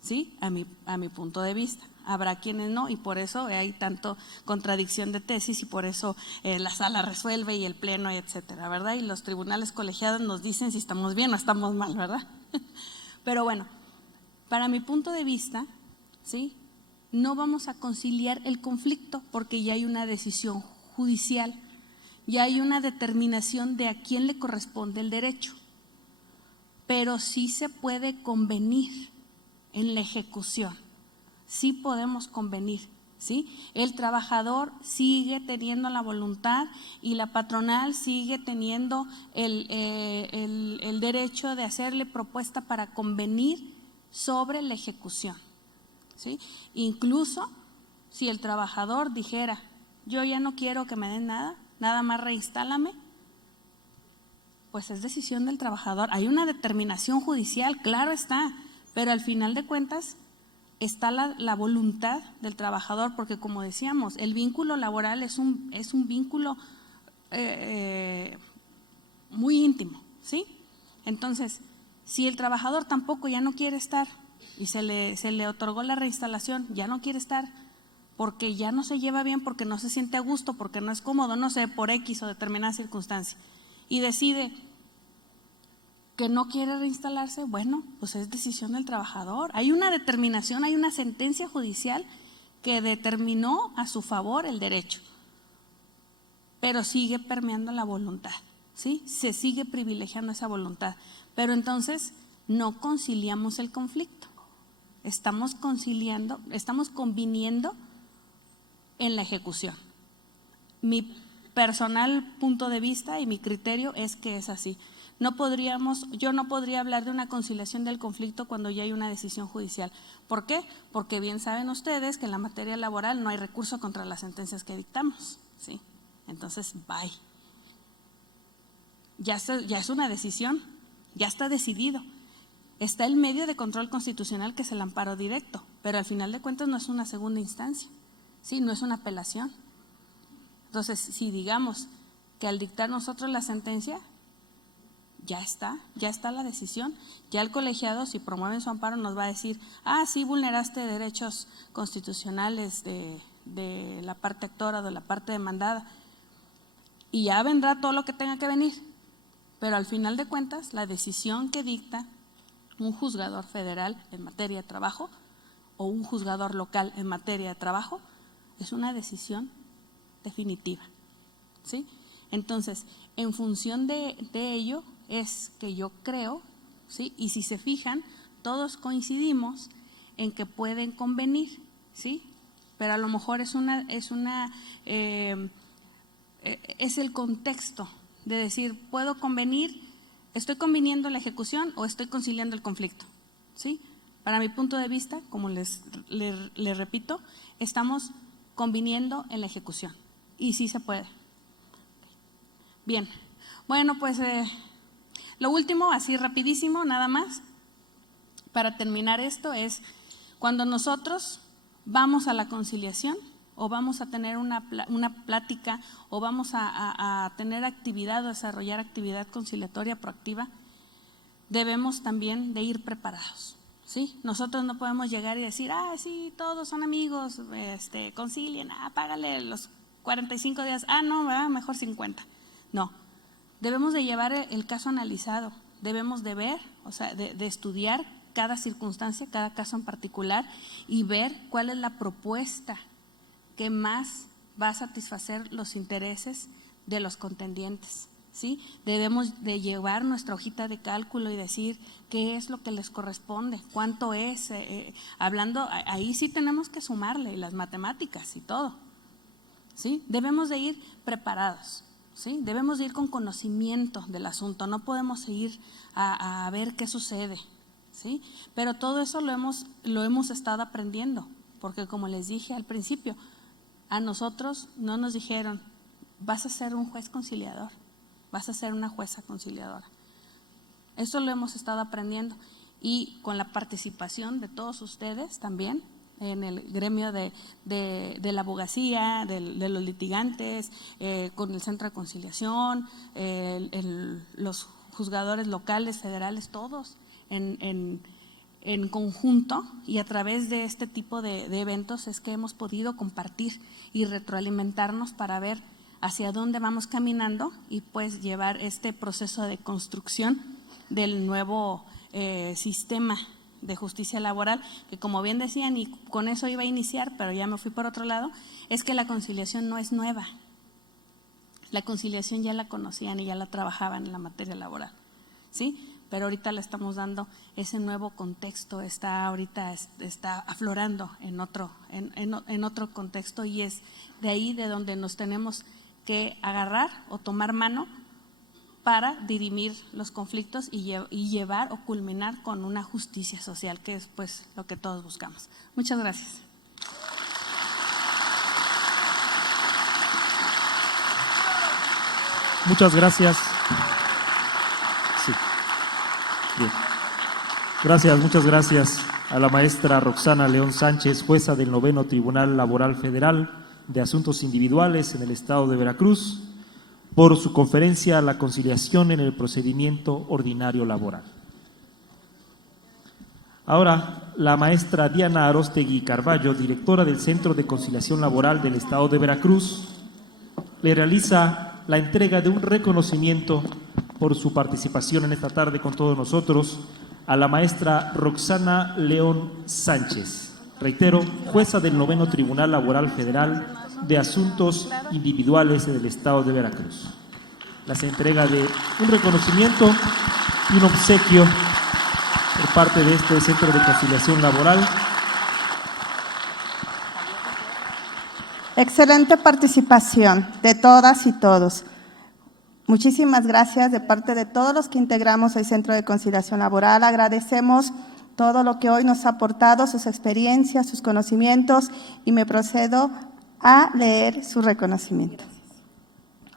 ¿sí? A mi punto de vista. Habrá quienes no, y por eso hay tanto contradicción de tesis, y por eso la sala resuelve y el pleno, y etcétera, ¿verdad? Y los tribunales colegiados nos dicen si estamos bien o estamos mal, ¿verdad? Pero bueno, para mi punto de vista, ¿sí? No vamos a conciliar el conflicto porque ya hay una decisión judicial, ya hay una determinación de a quién le corresponde el derecho, pero sí se puede convenir en la ejecución. Sí podemos convenir, ¿sí? El trabajador sigue teniendo la voluntad y la patronal sigue teniendo el derecho de hacerle propuesta para convenir sobre la ejecución, ¿sí? Incluso si el trabajador dijera, yo ya no quiero que me den nada más reinstálame, pues es decisión del trabajador. Hay una determinación judicial, claro está, pero al final de cuentas está la voluntad del trabajador, porque como decíamos, el vínculo laboral es un vínculo muy íntimo, ¿sí? Entonces, si el trabajador tampoco ya no quiere estar y se le otorgó la reinstalación, ya no quiere estar porque ya no se lleva bien, porque no se siente a gusto, porque no es cómodo, no sé, por X o determinada circunstancia, y decide que no quiere reinstalarse, bueno, pues es decisión del trabajador. Hay una determinación, hay una sentencia judicial que determinó a su favor el derecho, pero sigue permeando la voluntad, ¿sí? Se sigue privilegiando esa voluntad, pero entonces no conciliamos el conflicto, estamos conviniendo en la ejecución. Mi personal punto de vista y mi criterio es que es así. Yo no podría hablar de una conciliación del conflicto cuando ya hay una decisión judicial. ¿Por qué? Porque bien saben ustedes que en la materia laboral no hay recurso contra las sentencias que dictamos, ¿sí? Entonces, bye. Ya es una decisión, ya está decidido. Está el medio de control constitucional que es el amparo directo, pero al final de cuentas no es una segunda instancia, ¿sí? No es una apelación. Entonces, si digamos que al dictar nosotros la sentencia, ya está la decisión, ya el colegiado, si promueven su amparo, nos va a decir, sí vulneraste derechos constitucionales de de la parte actora o de la parte demandada. Y ya vendrá todo lo que tenga que venir. Pero al final de cuentas, la decisión que dicta un juzgador federal en materia de trabajo o un juzgador local en materia de trabajo es una decisión definitiva, ¿sí? Entonces, en función de ello es que yo creo, ¿sí? Y si se fijan, todos coincidimos en que pueden convenir, ¿sí? Pero a lo mejor es el contexto de decir, puedo convenir, estoy conviniendo la ejecución o estoy conciliando el conflicto, ¿sí? Para mi punto de vista, como les repito, estamos conviniendo en la ejecución y sí se puede. Bien, bueno, pues lo último, así rapidísimo, nada más, para terminar esto, es cuando nosotros vamos a la conciliación o vamos a tener una plática o vamos a tener actividad o desarrollar actividad conciliatoria proactiva, debemos también de ir preparados, ¿sí? Nosotros no podemos llegar y decir, sí, todos son amigos, concilien, págale los 45 días, no, ¿verdad? Mejor 50. No, debemos de llevar el caso analizado, debemos de ver, o sea, de estudiar cada circunstancia, cada caso en particular y ver cuál es la propuesta que más va a satisfacer los intereses de los contendientes, ¿sí? Debemos de llevar nuestra hojita de cálculo y decir qué es lo que les corresponde, cuánto es, hablando, ahí sí tenemos que sumarle las matemáticas y todo, ¿sí? Debemos de ir preparados, ¿sí? Debemos de ir con conocimiento del asunto, no podemos ir a ver qué sucede, ¿sí? Pero todo eso lo hemos estado aprendiendo, porque como les dije al principio, a nosotros no nos dijeron, vas a ser un juez conciliador, vas a ser una jueza conciliadora. Eso lo hemos estado aprendiendo y con la participación de todos ustedes también en el gremio de la abogacía, de los litigantes, con el Centro de Conciliación, los juzgadores locales, federales, todos en conjunto y a través de este tipo de eventos es que hemos podido compartir y retroalimentarnos para ver hacia dónde vamos caminando y pues llevar este proceso de construcción del nuevo sistema de justicia laboral, que como bien decían, y con eso iba a iniciar, pero ya me fui por otro lado, es que la conciliación no es nueva. La conciliación ya la conocían y ya la trabajaban en la materia laboral, ¿sí? Pero ahorita le estamos dando ese nuevo contexto, está aflorando en otro contexto y es de ahí de donde nos tenemos que agarrar o tomar mano para dirimir los conflictos y llevar o culminar con una justicia social, que es pues lo que todos buscamos. Muchas gracias. Muchas gracias. Sí. Bien. Gracias, muchas gracias a la maestra Roxana León Sánchez, jueza del 9º Tribunal Laboral Federal de Asuntos Individuales en el Estado de Veracruz, por su conferencia a la conciliación en el procedimiento ordinario laboral. Ahora, la maestra Diana Arostegui Carballo, directora del Centro de Conciliación Laboral del Estado de Veracruz, le realiza la entrega de un reconocimiento por su participación en esta tarde con todos nosotros a la maestra Roxana León Sánchez, reitero, jueza del 9º Tribunal Laboral Federal de Asuntos Individuales del Estado de Veracruz. La entrega de un reconocimiento y un obsequio por parte de este Centro de Conciliación Laboral. Excelente participación de todas y todos. Muchísimas gracias de parte de todos los que integramos el Centro de Conciliación Laboral. Agradecemos todo lo que hoy nos ha aportado, sus experiencias, sus conocimientos, y me procedo a leer su reconocimiento.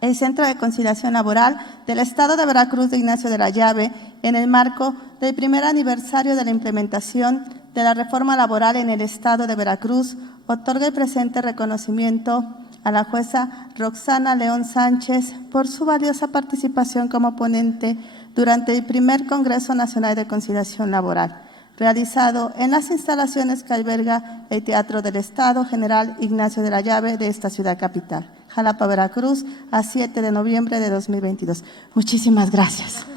El Centro de Conciliación Laboral del Estado de Veracruz de Ignacio de la Llave, en el marco del primer aniversario de la implementación de la reforma laboral en el Estado de Veracruz, otorga el presente reconocimiento a la jueza Roxana León Sánchez por su valiosa participación como ponente durante el primer Congreso Nacional de Conciliación Laboral, realizado en las instalaciones que alberga el Teatro del Estado General Ignacio de la Llave de esta ciudad capital, Jalapa, Veracruz, a 7 de noviembre de 2022. Muchísimas gracias.